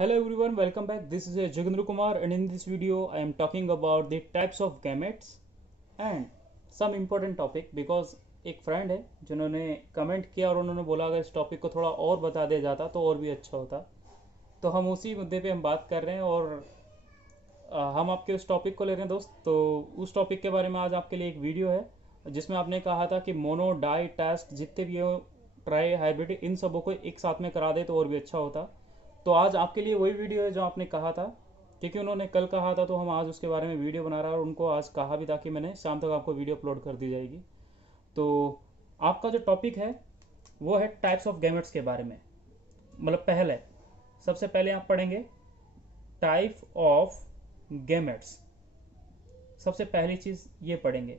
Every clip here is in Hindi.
Hello everyone, welcome back. This is Jogendra Kumar, and in this video I am talking about the types of gametes and some important topic because एक फ्रेंड है जिन्होंने कमेंट किया और उन्होंने बोला अगर इस टॉपिक को थोड़ा और बता दिया जाता तो और भी अच्छा होता। तो हम उसी मुद्दे पे हम बात कर रहे हैं और हम आपके उस टॉपिक को ले रहे हैं दोस्त। तो उस टॉपिक के बारे में आज आपके लिए एक वीडियो है जिसमें आपने कहा था कि मोनो डाई टेस्ट जितने भी हो ट्राई हाइब्रिड इन सबों को एक साथ में करा दे तो और भी अच्छा होता। तो आज आपके लिए वही वीडियो है जो आपने कहा था, क्योंकि उन्होंने कल कहा था तो हम आज उसके बारे में वीडियो बना रहा है और उनको आज कहा भी था कि मैंने शाम तक आपको वीडियो अपलोड कर दी जाएगी। तो आपका जो टॉपिक है वो है टाइप्स ऑफ गैमेट्स के बारे में। मतलब पहले सबसे पहले आप पढ़ेंगे टाइप ऑफ गैमेट्स, सबसे पहली चीज ये पढ़ेंगे।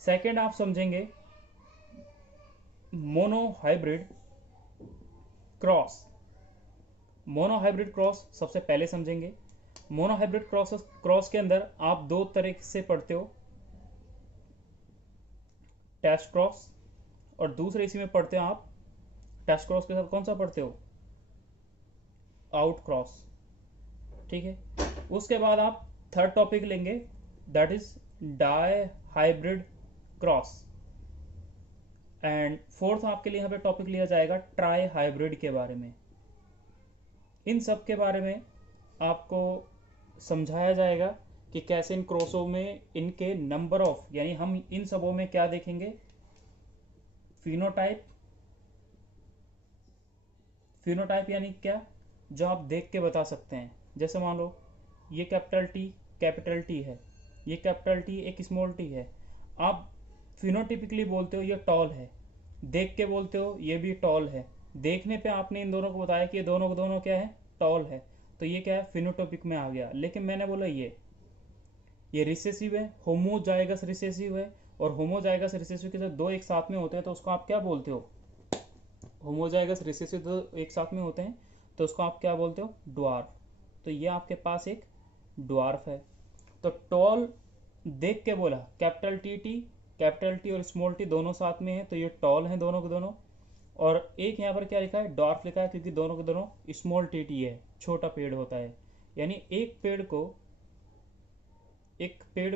सेकंड आप समझेंगे mono hybrid cross. Mono hybrid cross सबसे पहले समझेंगे। मोनो हाइब्रिड क्रॉस के अंदर आप दो तरह से पढ़ते हो, टेस्ट क्रॉस, और दूसरे इसी में पढ़ते हो आप टेस्ट क्रॉस के साथ कौन सा पढ़ते हो, आउट क्रॉस। ठीक है, उसके बाद आप थर्ड टॉपिक लेंगे, that is dihybrid cross. And fourth आपके लिए यहां पे टॉपिक लिया जाएगा ट्राई हाइब्रिड के बारे में। इन सब के बारे में आपको समझाया जाएगा कि कैसे इन क्रॉसों में इनके नंबर ऑफ, यानी हम इन सबों में क्या देखेंगे, फिनोटाइप। फिनोटाइप यानी क्या, जो आप देख के बता सकते हैं। जैसे मान लो ये कैपिटल टी है, ये कैपिटल टी एक स्मॉल टी है। आप फिनोटिपिकली बोलते हो ये टॉल है, देख के बोलते हो ये भी टॉल है। देखने पे आपने इन दोनों को बताया कि ये दोनों दोनों क्या है, टॉल है, तो ये क्या है, फिनोटॉपिक में आ गया। लेकिन मैंने बोला ये रिसेसिव है, होमोजाइगस रिसेसिव है, और होमोजाइगस रिसेसिव के साथ दो एक साथ में होते हैं तो उसको आप क्या बोलते हो, होमोजाइगस रिसेसिव दो एक साथ में होते हैं तो उसको आप क्या बोलते हो, ड्वार्फ। तो ये आपके पास एक ड्वार्फ है। तो टॉल देख के बोला, कैपिटल टी और स्मॉल टी दोनों साथ में है तो ये टॉल है दोनों के दोनों। और एक यहाँ पर क्या लिखा है, डॉर्फ लिखा है, क्योंकि दोनों के दोनों स्मॉल टी है, छोटा पेड़ होता है। यानी एक पेड़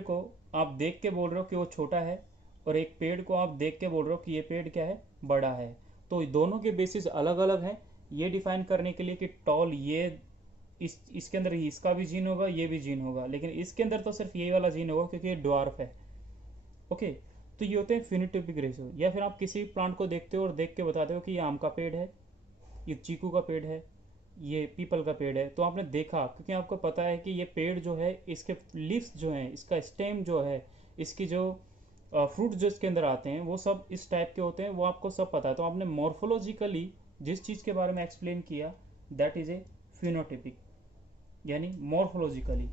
को आप देख के बोल रहे हो कि वो छोटा है, और एक पेड़ को आप देख के बोल रहे हो कि ये पेड़ क्या है, बड़ा है। तो दोनों के बेसिस अलग अलग हैं ये डिफाइन करने के लिए कि टॉल ये इसके अंदर ही इसका भी जीन होगा, ये भी जीन होगा, लेकिन इसके अंदर तो सिर्फ ये वाला जीन होगा क्योंकि ये ड्वार्फ है। ओके, तो ये होते हैं फिनोटाइपिक रेशियो। या फिर आप किसी प्लांट को देखते हो और देख के बताते हो कि ये आम का पेड़ है, ये चीकू का पेड़ है, ये पीपल का पेड़ है। तो आपने देखा क्योंकि आपको पता है कि ये पेड़ जो है इसके लीव्स जो हैं, इसका स्टेम जो है, इसकी जो फ्रूट जो इसके अंदर आते हैं वो सब इस टाइप के होते हैं, वो आपको सब पता है। तो आपने मॉर्फोलॉजिकली जिस चीज़ के बारे में एक्सप्लेन किया दैट इज ए फिनोटिपिक, यानी मॉर्फोलॉजिकली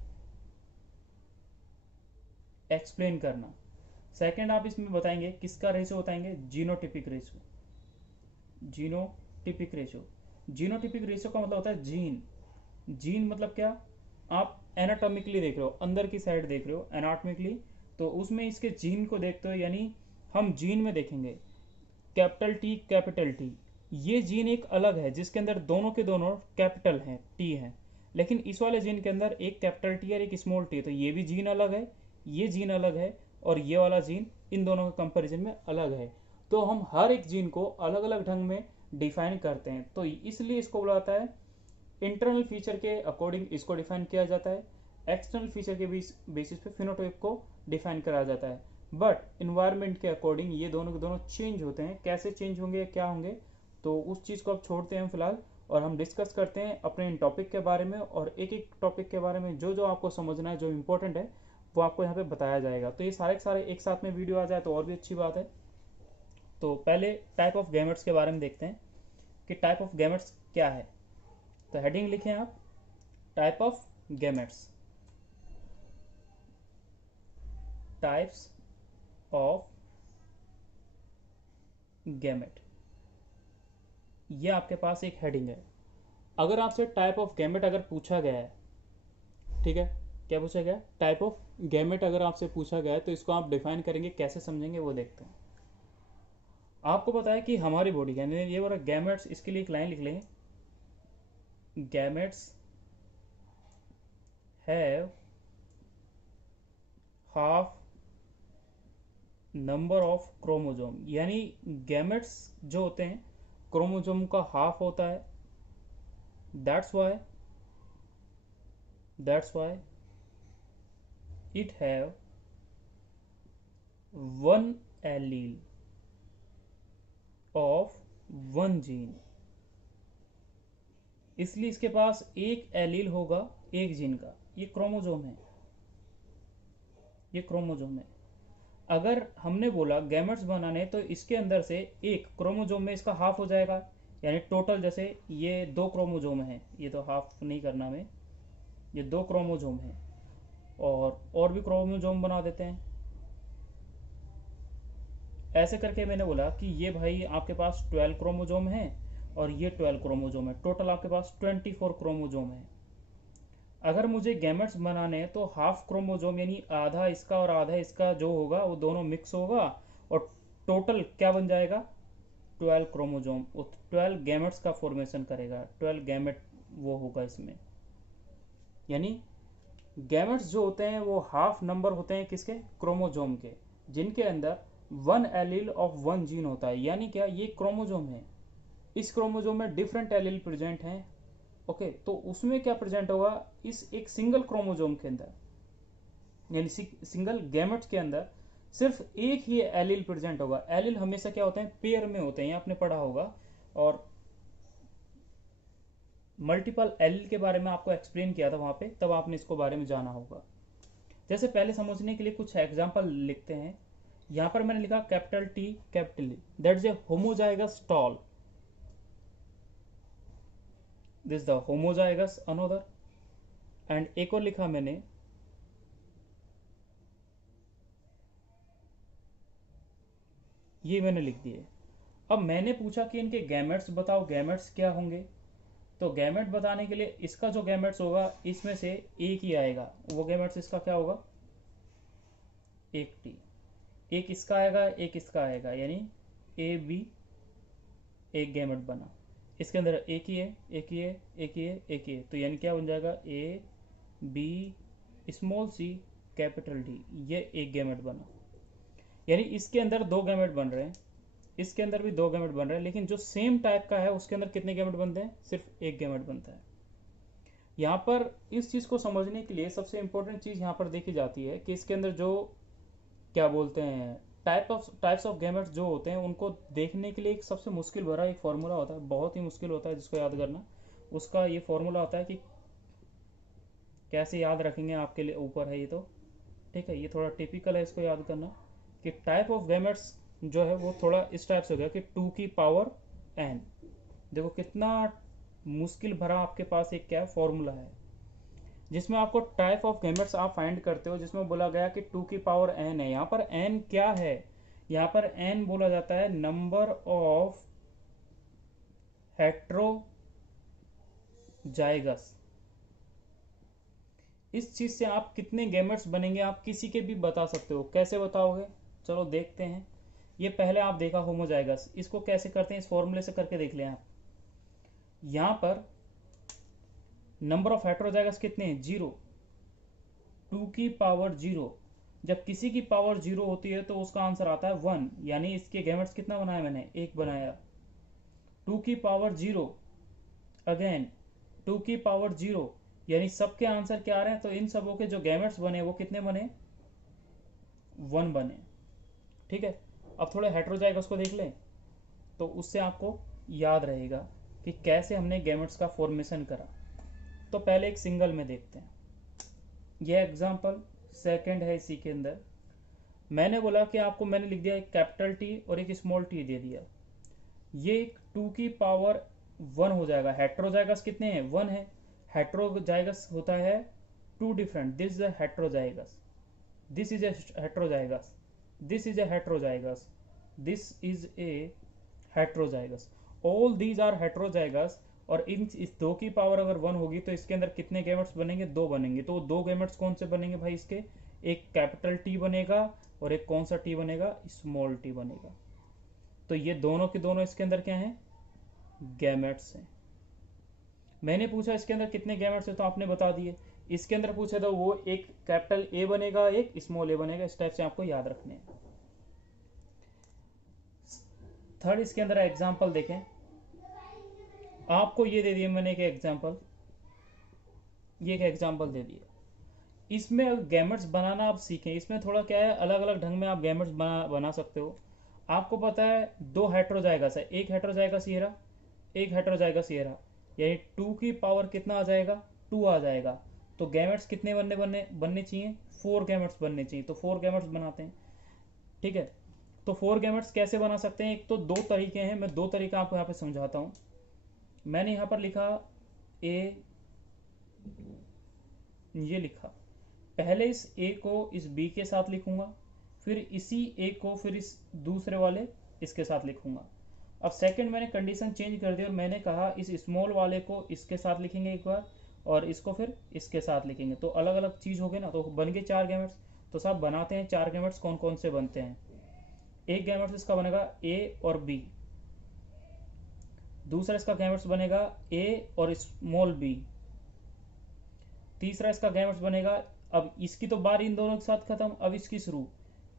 एक्सप्लेन करना। सेकंड आप इसमें बताएंगे किसका रेशियो बताएंगे, genotypic ratio. Genotypic ratio, genotypic ratio का मतलब होता है जीन। जीन मतलब क्या, आप एनाटॉमिकली देख रहे हो, अंदर की साइड देख रहे हो एनाटॉमिकली, तो उसमें इसके जीन को देखते हो। यानी हम जीन में देखेंगे कैपिटल टी, ये जीन एक अलग है जिसके अंदर दोनों के दोनों कैपिटल हैं, टी हैं। लेकिन इस वाले जीन के अंदर एक कैपिटल टी और एक स्मॉल टी, तो ये भी जीन अलग है, ये जीन अलग है, और ये वाला जीन इन दोनों के कंपैरिजन में अलग है। तो हम हर एक जीन को अलग अलग ढंग में डिफाइन करते हैं, तो इसलिए इसको बोला जाता है इंटरनल फीचर के अकॉर्डिंग इसको डिफाइन किया जाता है, एक्सटर्नल फीचर के बेसिस पे फिनोटाइप को डिफाइन करा जाता है। बट इन्वायरमेंट के अकॉर्डिंग ये दोनों के दोनों चेंज होते हैं। कैसे चेंज होंगे, क्या होंगे, तो उस चीज़ को अब छोड़ते हैं फिलहाल, और हम डिस्कस करते हैं अपने इन टॉपिक के बारे में। और एक एक टॉपिक के बारे में जो जो आपको समझना है, जो इंपॉर्टेंट है, वो आपको यहाँ पे बताया जाएगा। तो ये सारे के सारे एक साथ में वीडियो आ जाए तो और भी अच्छी बात है। तो पहले टाइप ऑफ गैमेट्स के बारे में देखते हैं कि टाइप ऑफ गैमेट्स क्या है। तो हेडिंग लिखें आप, type of gametes, types of gamete, ये आपके पास एक हेडिंग है। अगर आपसे टाइप ऑफ गैमेट अगर पूछा गया है, ठीक है, क्या पूछा गया, टाइप ऑफ गैमेट अगर आपसे पूछा गया है तो इसको आप डिफाइन करेंगे, कैसे समझेंगे वो देखते हैं। आपको पता है कि हमारी बॉडी यानी ये वाला गैमेट्स, इसके लिए एक लाइन लिख लेंगे, gametes have half number of chromosome, यानी गैमेट्स जो होते हैं क्रोमोजोम का हाफ होता है। That's why it have one allele of one gene, इसलिए इसके पास एक एलील होगा एक जीन का। ये क्रोमोजोम है, ये क्रोमोजोम है। अगर हमने बोला गैमेट्स बनाने तो इसके अंदर से एक क्रोमोजोम में इसका हाफ हो जाएगा, यानी टोटल जैसे ये 2 क्रोमोजोम है, ये तो हाफ नहीं करना हमें, ये 2 क्रोमोजोम है और भी क्रोमोजोम बना देते हैं। ऐसे करके मैंने बोला कि ये भाई आपके पास 12 क्रोमोजोम है और ये 12 क्रोमोजोम है, टोटल आपके पास 24 क्रोमोजोम है। अगर मुझे गैमेट्स बनाने हैं तो हाफ क्रोमोजोम यानी आधा इसका और आधा इसका जो होगा वो दोनों मिक्स होगा और टोटल क्या बन जाएगा, 12 क्रोमोजोम, 12 गैमेट्स का फॉर्मेशन करेगा, 12 गैमेट वो होगा इसमें। यानी गैमेट्स जो होते हैं वो हाफ नंबर होते हैं किसके, क्रोमोजोम के, जिनके अंदर 1 एलील ऑफ 1 जीन होता है। यानी क्या, ये क्रोमोजोम है, इस क्रोमोजोम में डिफरेंट एलील प्रेजेंट हैं। ओके, तो उसमें क्या प्रेजेंट होगा, इस एक सिंगल क्रोमोजोम के अंदर यानी सिंगल गैमेट के अंदर सिर्फ एक ही एलील प्रेजेंट होगा। एलील हमेशा क्या होते हैं, पेयर में होते हैं, आपने पढ़ा होगा। और मल्टीपल एलील के बारे में आपको एक्सप्लेन किया था वहां पे, तब आपने इसको बारे में जाना होगा। जैसे पहले समझने के लिए कुछ एग्जाम्पल लिखते हैं। यहां पर मैंने लिखा capital T capital E, that is a homozygous tall, this the homozygous another. And एक और लिखा मैंने ये मैंने लिख दिए। अब मैंने पूछा कि इनके गैमेट्स बताओ, गैमेट्स क्या होंगे। तो गैमेट बताने के लिए इसका जो गैमेट्स होगा इसमें से एक ही आएगा, वो गैमेट्स इसका क्या होगा, एक टी। एक इसका आएगा एक इसका आएगा, यानी ए बी एक गैमेट बना। इसके अंदर एक ही है एक ही है एक ही है एक ही है, तो यानी क्या बन जाएगा, A B small C capital D, ये एक गैमेट बना। यानी इसके अंदर 2 गैमेट बन रहे हैं, इसके अंदर भी 2 गैमेट बन रहे हैं, लेकिन जो सेम टाइप का है उसके अंदर कितने गैमेट बनते हैं, सिर्फ एक गैमेट बनता है। यहाँ पर इस चीज को समझने के लिए सबसे इंपॉर्टेंट चीज यहाँ पर देखी जाती है कि इसके अंदर जो क्या बोलते हैं टाइप्स ऑफ गैमेट्स जो होते हैं उनको देखने के लिए एक सबसे मुश्किल भरा एक फॉर्मूला होता है, बहुत ही मुश्किल होता है जिसको याद करना। उसका ये फॉर्मूला होता है कि कैसे याद रखेंगे आपके लिए ऊपर है ये तो, ठीक है, ये थोड़ा टिपिकल है इसको याद करना कि टाइप ऑफ गैमेट्स जो है वो थोड़ा इस टाइप से हो गया कि 2 की पावर n। देखो कितना मुश्किल भरा आपके पास एक क्या फॉर्मूला है जिसमें आपको टाइप ऑफ गैमेट्स आप फाइंड करते हो, जिसमें बोला गया कि 2 की पावर n है। यहाँ पर n क्या है, यहाँ पर n बोला जाता है नंबर ऑफ हेट्रोजाइगस। इस चीज से आप कितने गैमेट्स बनेंगे आप किसी के भी बता सकते हो। कैसे बताओगे, चलो देखते हैं। ये पहले आप देखा होमोजाइगस, इसको कैसे करते हैं इस फॉर्मूले से करके देख लें आप। यहां पर नंबर ऑफ हेट्रोजाइगस कितने हैं, 0, 2 की पावर 0। जब किसी की पावर 0 होती है तो उसका आंसर आता है 1, यानी इसके गैमेट्स कितना बनाया मैंने, एक बनाया। 2 की पावर 0 अगेन 2 की पावर 0, यानी सबके आंसर क्या आ रहे हैं, तो इन सबों के जो गैमेट्स बने वो कितने बने, 1 बने। ठीक है, अब थोड़े हेट्रोजाइगस को देख लें तो उससे आपको याद रहेगा कि कैसे हमने गैमेट्स का फॉर्मेशन करा। तो पहले एक सिंगल में देखते हैं, यह एग्जांपल सेकंड है। इसी के अंदर मैंने बोला कि आपको मैंने लिख दिया एक कैपिटल टी और एक स्मॉल टी दे दिया, ये एक 2 की पावर 1 हो जाएगा। हेट्रोजाइगस कितने हैं, 1 है। हेट्रोजाइगस होता है 2 different, this is a heterozygous, this is a heterozygous, this is a heterozygous, this is a heterozygous, all these are heterozygous। और इस 2 की पावर अगर 1 होगी तो इसके अंदर कितने गैमेट्स बनेंगे, 2 बनेंगे। तो 2 गैमेट्स कौन से बनेंगे भाई इसके, एक कैपिटल टी बनेगा और एक कौन सा टी बनेगा, स्मॉल टी बनेगा। तो ये दोनों के दोनों इसके अंदर क्या हैं, गैमेट्स हैं। मैंने पूछा इसके अंदर कितने गैमेट्स हैं तो आपने बता दिए। इसके अंदर पूछे तो वो एक कैपिटल ए बनेगा, एक स्मॉल ए बनेगा। इस टाइप से आपको याद रखने हैं। थर्ड, इसके अंदर एग्जाम्पल देखें। आपको ये दे दिया मैंने एक एग्जाम्पल, ये एक एग्जाम्पल दे दिया। इसमें गैमेट्स बनाना आप सीखें। इसमें थोड़ा क्या है, अलग अलग ढंग में आप गैमेट्स बना सकते हो। आपको पता है दो हेट्रोजाइगस है, एक हेट्रोजाइगस सिएरा, एक हेट्रोजाइगस सिएरा, यानी 2 की पावर कितना आ जाएगा, 2 आ जाएगा। तो गैमेट्स कितने बनने चाहिए, 4 गैमेट्स बनने चाहिए। तो 4 गैमेट्स बनाते हैं, ठीक है। तो 4 गैमेट्स कैसे बना सकते हैं, एक तो 2 तरीके हैं, मैं 2 तरीका आपको यहाँ पे समझाता हूँ। मैंने यहाँ पर लिखा ए, ये लिखा, पहले इस ए को इस बी के साथ लिखूंगा, फिर इसी ए को फिर इस दूसरे वाले इसके साथ लिखूंगा। अब सेकंड मैंने कंडीशन चेंज कर दी और मैंने कहा इस स्मॉल वाले को इसके साथ लिखेंगे एक बार, और इसको फिर इसके साथ लिखेंगे। तो अलग अलग चीज हो गए ना, तो बन गए 4 गैमेट्स। तो सब बनाते हैं 4 गैमेट्स कौन कौन से बनते हैं। एक गैमेट्स इसका बनेगा ए और बी, दूसरा इसका गैमेट्स बनेगा ए और स्मॉल बी, तीसरा इसका गैमेट्स बनेगा, अब इसकी तो बारी इन दोनों के साथ खत्म, अब इसकी शुरू,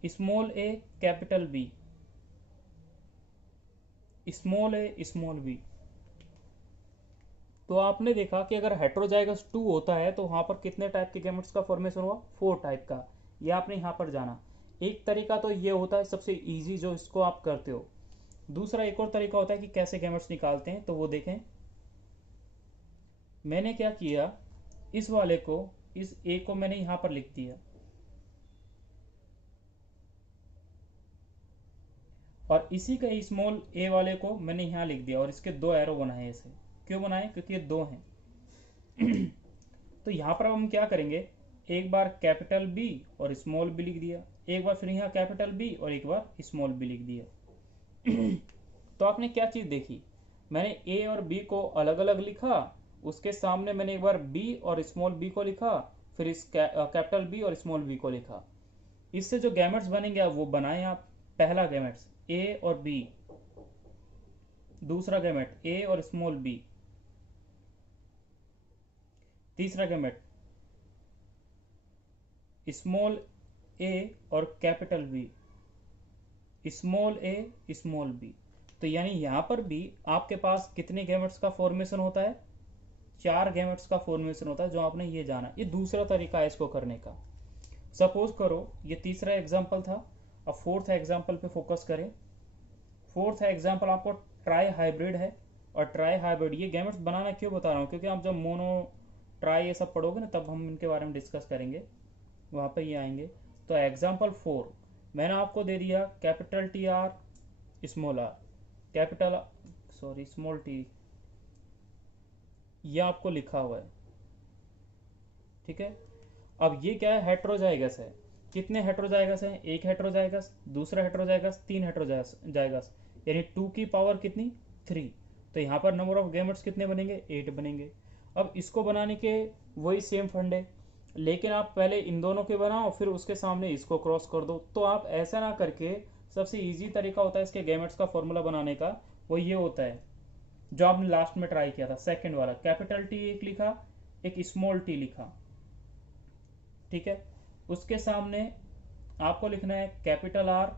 स्मॉल ए कैपिटल बी, स्मॉल ए स्मॉल बी। तो आपने देखा कि अगर हेट्रोजाइगस 2 होता है तो वहां पर कितने टाइप के गैमेट्स का फॉर्मेशन हुआ, 4 टाइप का। ये आपने यहां पर जाना। एक तरीका तो ये होता है सबसे इजी, जो इसको आप करते हो। दूसरा एक और तरीका होता है कि कैसे गैमेट्स निकालते हैं, तो वो देखें। मैंने क्या किया, इस वाले को, इस ए को मैंने यहां पर लिख दिया, और इसी का स्मॉल ए वाले को मैंने यहां लिख दिया, और इसके 2 एरो बनाए ऐसे। क्यों बनाए, क्योंकि ये 2 हैं। तो यहां पर अब हम क्या करेंगे, एक बार कैपिटल बी और स्मॉल बी लिख दिया, एक बार फिर यहाँ कैपिटल बी और एक बार स्मॉल बी लिख दिया। तो आपने क्या चीज देखी, मैंने ए और बी को अलग अलग लिखा, उसके सामने मैंने एक बार बी और स्मॉल बी को लिखा, फिर इस कैपिटल बी और स्मॉल बी को लिखा। इससे जो गैमेट्स बनेंगे वो बनाए आप। पहला गैमेट्स ए और बी, दूसरा गैमेट ए और स्मॉल बी, तीसरा गैमेट स्मॉल ए और कैपिटल बी, स्मॉल ए स्मॉल बी। तो यानी यहां पर भी आपके पास कितने गैमेट्स का फॉर्मेशन होता है, 4 गैमेट्स का फॉर्मेशन होता है, जो आपने ये जाना। ये दूसरा तरीका है इसको करने का। सपोज करो ये तीसरा एग्जाम्पल था, अब फोर्थ एग्जाम्पल पे फोकस करें। फोर्थ एग्जाम्पल आपको ट्राई हाइब्रिड है, और ट्राई हाइब्रिड ये गैमेट्स बनाना क्यों बता रहा हूँ, क्योंकि आप जब मोनो ट्राई ये सब पढ़ोगे ना, तब हम इनके बारे में डिस्कस करेंगे, वहां पे ये आएंगे। तो एग्जाम्पल 4 मैंने आपको दे दिया, capital T R small R, capital sorry small T, ये आपको लिखा हुआ है, ठीक है। अब ये क्या है, हेट्रोजाइगस है। कितने हेट्रोजाइगस हैं, एक हेट्रोजाइगस, दूसरा हेट्रोजाइगस, 3 हेट्रोजाइगस, यानी 2 की पावर कितनी, 3। तो यहाँ पर नंबर ऑफ गैमेट्स कितने बनेंगे, 8 बनेंगे। अब इसको बनाने के वही सेम फंडे, लेकिन आप पहले इन दोनों के बनाओ, फिर उसके सामने इसको क्रॉस कर दो। तो आप ऐसा ना करके, सबसे इजी तरीका होता है इसके गैमेट्स का फॉर्मूला बनाने का, वो ये होता है जो आपने लास्ट में ट्राई किया था, सेकंड वाला। कैपिटल टी एक लिखा, एक स्मॉल टी लिखा, ठीक है। उसके सामने आपको लिखना है कैपिटल आर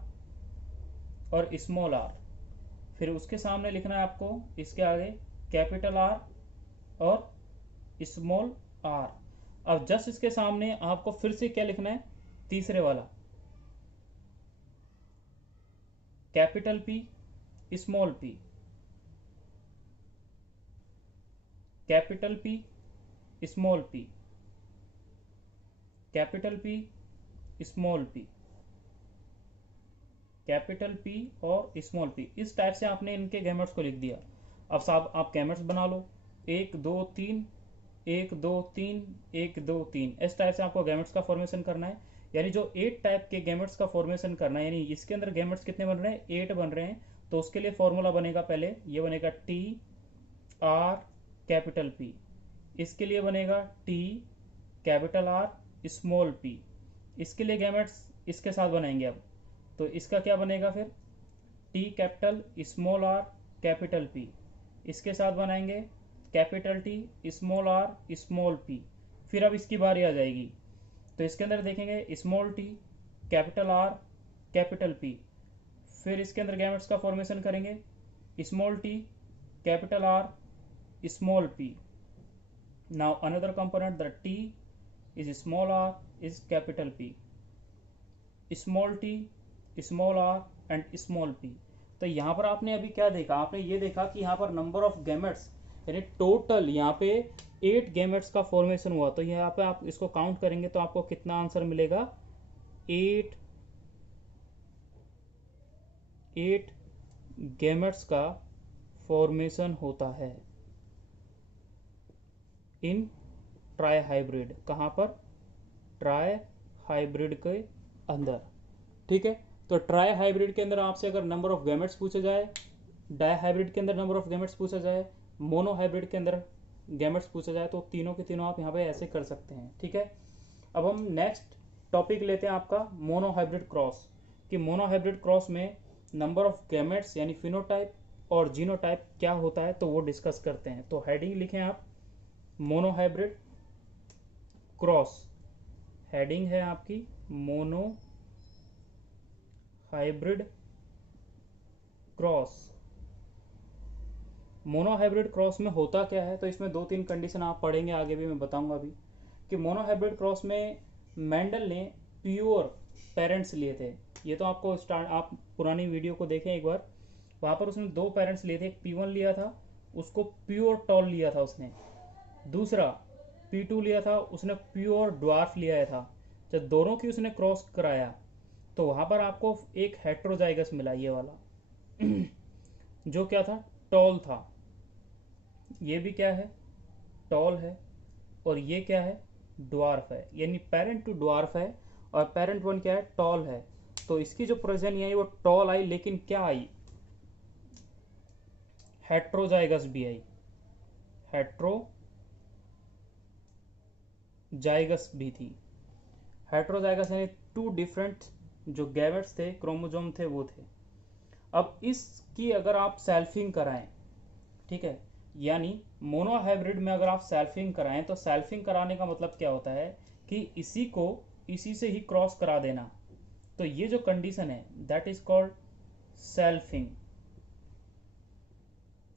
और स्मॉल आर, फिर उसके सामने लिखना है आपको इसके आगे कैपिटल आर और स्मॉल आर। अब जस्ट इसके सामने आपको फिर से क्या लिखना है, तीसरे वाला capital P small P, capital P small P, capital P small P, capital P और स्मॉल पी। इस टाइप से आपने इनके गैमेट्स को लिख दिया। अब साहब आप गैमेट्स बना लो, 1 2 3 1 2 3 1 2 3, इस टाइप से आपको गैमेट्स का फॉर्मेशन करना है। यानी जो 8 टाइप के गैमेट्स का फॉर्मेशन करना है, यानी इसके अंदर गैमेट्स कितने बन रहे हैं, 8 बन रहे हैं। तो उसके लिए फॉर्मूला बनेगा, पहले ये बनेगा टी आर कैपिटल पी, इसके लिए बनेगा T capital R small P. इसके लिए गैमेट्स इसके साथ बनाएंगे अब, तो इसका क्या बनेगा फिर, T capital small R capital P, इसके साथ बनाएंगे capital T small R small P, फिर अब इसकी बारी आ जाएगी, तो इसके अंदर देखेंगे small T, capital R, capital P. फिर इसके अंदर गैमेट्स का फॉर्मेशन करेंगे, small T, capital R, small P. Now another component the T is small R is capital P, small T, small R and small P. तो यहाँ पर आपने अभी क्या देखा, आपने ये देखा कि यहाँ पर नंबर ऑफ गैमेट्स यानी टोटल यहाँ पे 8 गैमेट्स का फॉर्मेशन हुआ। तो यहाँ पे आप इसको काउंट करेंगे तो आपको कितना आंसर मिलेगा, 8 गैमेट्स का फॉर्मेशन होता है इन ट्राई हाइब्रिड। कहाँ पर, ट्राई हाइब्रिड के अंदर। ठीक है, तो ट्राई हाइब्रिड के अंदर आपसे अगर नंबर ऑफ गैमेट्स पूछा जाए, डाई हाइब्रिड के अंदर नंबर ऑफ गैमेट्स पूछा जाए, मोनो हाइब्रिड के अंदर गैमेट्स पूछा जाए, तो तीनों के तीनों आप यहाँ पे ऐसे कर सकते हैं। ठीक है, अब हम नेक्स्ट टॉपिक लेते हैं आपका मोनो हाइब्रिड क्रॉस, कि मोनो हाइब्रिड क्रॉस में नंबर ऑफ गैमेट्स यानी फिनोटाइप और जीनोटाइप क्या होता है, तो वो डिस्कस करते हैं। तो हेडिंग लिखें आप, मोनो हाइब्रिड क्रॉस। हेडिंग है आपकी mono hybrid cross. Mono hybrid cross में होता क्या है, तो इसमें 2-3 कंडीशन आप पढ़ेंगे, आगे भी मैं बताऊंगा अभी, कि मोनो हाइब्रिड क्रॉस में मेंडल ने प्योर पेरेंट्स लिए थे। ये तो आपको आप पुरानी वीडियो को देखें एक बार, वहाँ पर उसने 2 पेरेंट्स लिए थे, एक P1 लिया था, उसको प्योर टॉल लिया था उसने, दूसरा P2 लिया था, उसने प्योर ड्वार्फ लिया था। जब दोनों की उसने क्रॉस कराया तो वहाँ पर आपको एक हेट्रोजाइगस मिला, ये वाला जो क्या था, टॉल था। ये भी क्या है, टॉल है, और ये क्या है, ड्वार्फ है, यानी पेरेंट टू ड्वार्फ है और पेरेंट वन क्या है, टॉल है। तो इसकी जो प्रोजेनी आई वो टॉल आई, लेकिन क्या आई, हेट्रोजाइगस भी आई, हेट्रोजाइगस भी थी। हेट्रोजाइगस यानी 2 डिफरेंट जो गैमेट्स थे, क्रोमोजोम थे, वो थे। अब इसकी अगर आप सेल्फिंग कराएं, ठीक है, यानी मोनो हाइब्रिड में अगर आप सेल्फिंग कराएं, तो सेल्फिंग कराने का मतलब क्या होता है कि इसी को इसी से ही क्रॉस करा देना। तो ये जो कंडीशन है दैट इज कॉल्ड सेल्फिंग,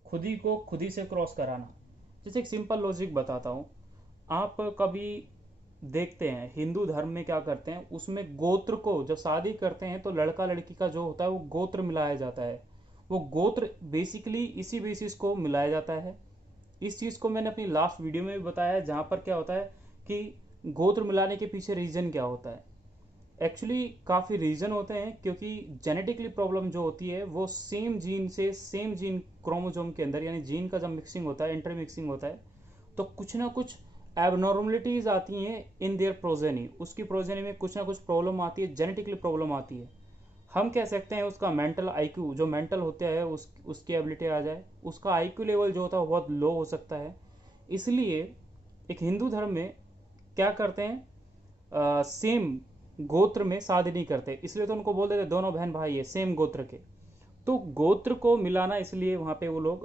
खुद ही को खुद ही से क्रॉस कराना। जैसे एक सिंपल लॉजिक बताता हूँ, आप कभी देखते हैं हिंदू धर्म में क्या करते हैं, उसमें गोत्र को जब शादी करते हैं तो लड़का लड़की का जो होता है वो गोत्र मिलाया जाता है। वो गोत्र बेसिकली इसी बेसिस को मिलाया जाता है। इस चीज़ को मैंने अपनी लास्ट वीडियो में भी बताया है, जहाँ पर क्या होता है कि गोत्र मिलाने के पीछे रीज़न क्या होता है। एक्चुअली काफ़ी रीज़न होते हैं, क्योंकि जेनेटिकली प्रॉब्लम जो होती है वो सेम जीन से सेम जीन क्रोमोजोम के अंदर, यानी जीन का जब मिक्सिंग होता है, इंटरमिक्सिंग होता है, तो कुछ ना कुछ एबनॉर्मलिटीज आती हैं इन देयर प्रोजेनी। उसकी प्रोजेनी में कुछ ना कुछ प्रॉब्लम आती है, जेनेटिकली प्रॉब्लम आती है। हम कह सकते हैं उसका मेंटल आईक्यू, जो मेंटल होता है उसकी एबिलिटी आ जाए, उसका आईक्यू लेवल जो होता है वो बहुत लो हो सकता है। इसलिए एक हिंदू धर्म में क्या करते हैं, सेम गोत्र में शादी नहीं करते, इसलिए तो उनको बोल देते दोनों बहन भाई है सेम गोत्र के। तो गोत्र को मिलाना इसलिए वहाँ पे वो लोग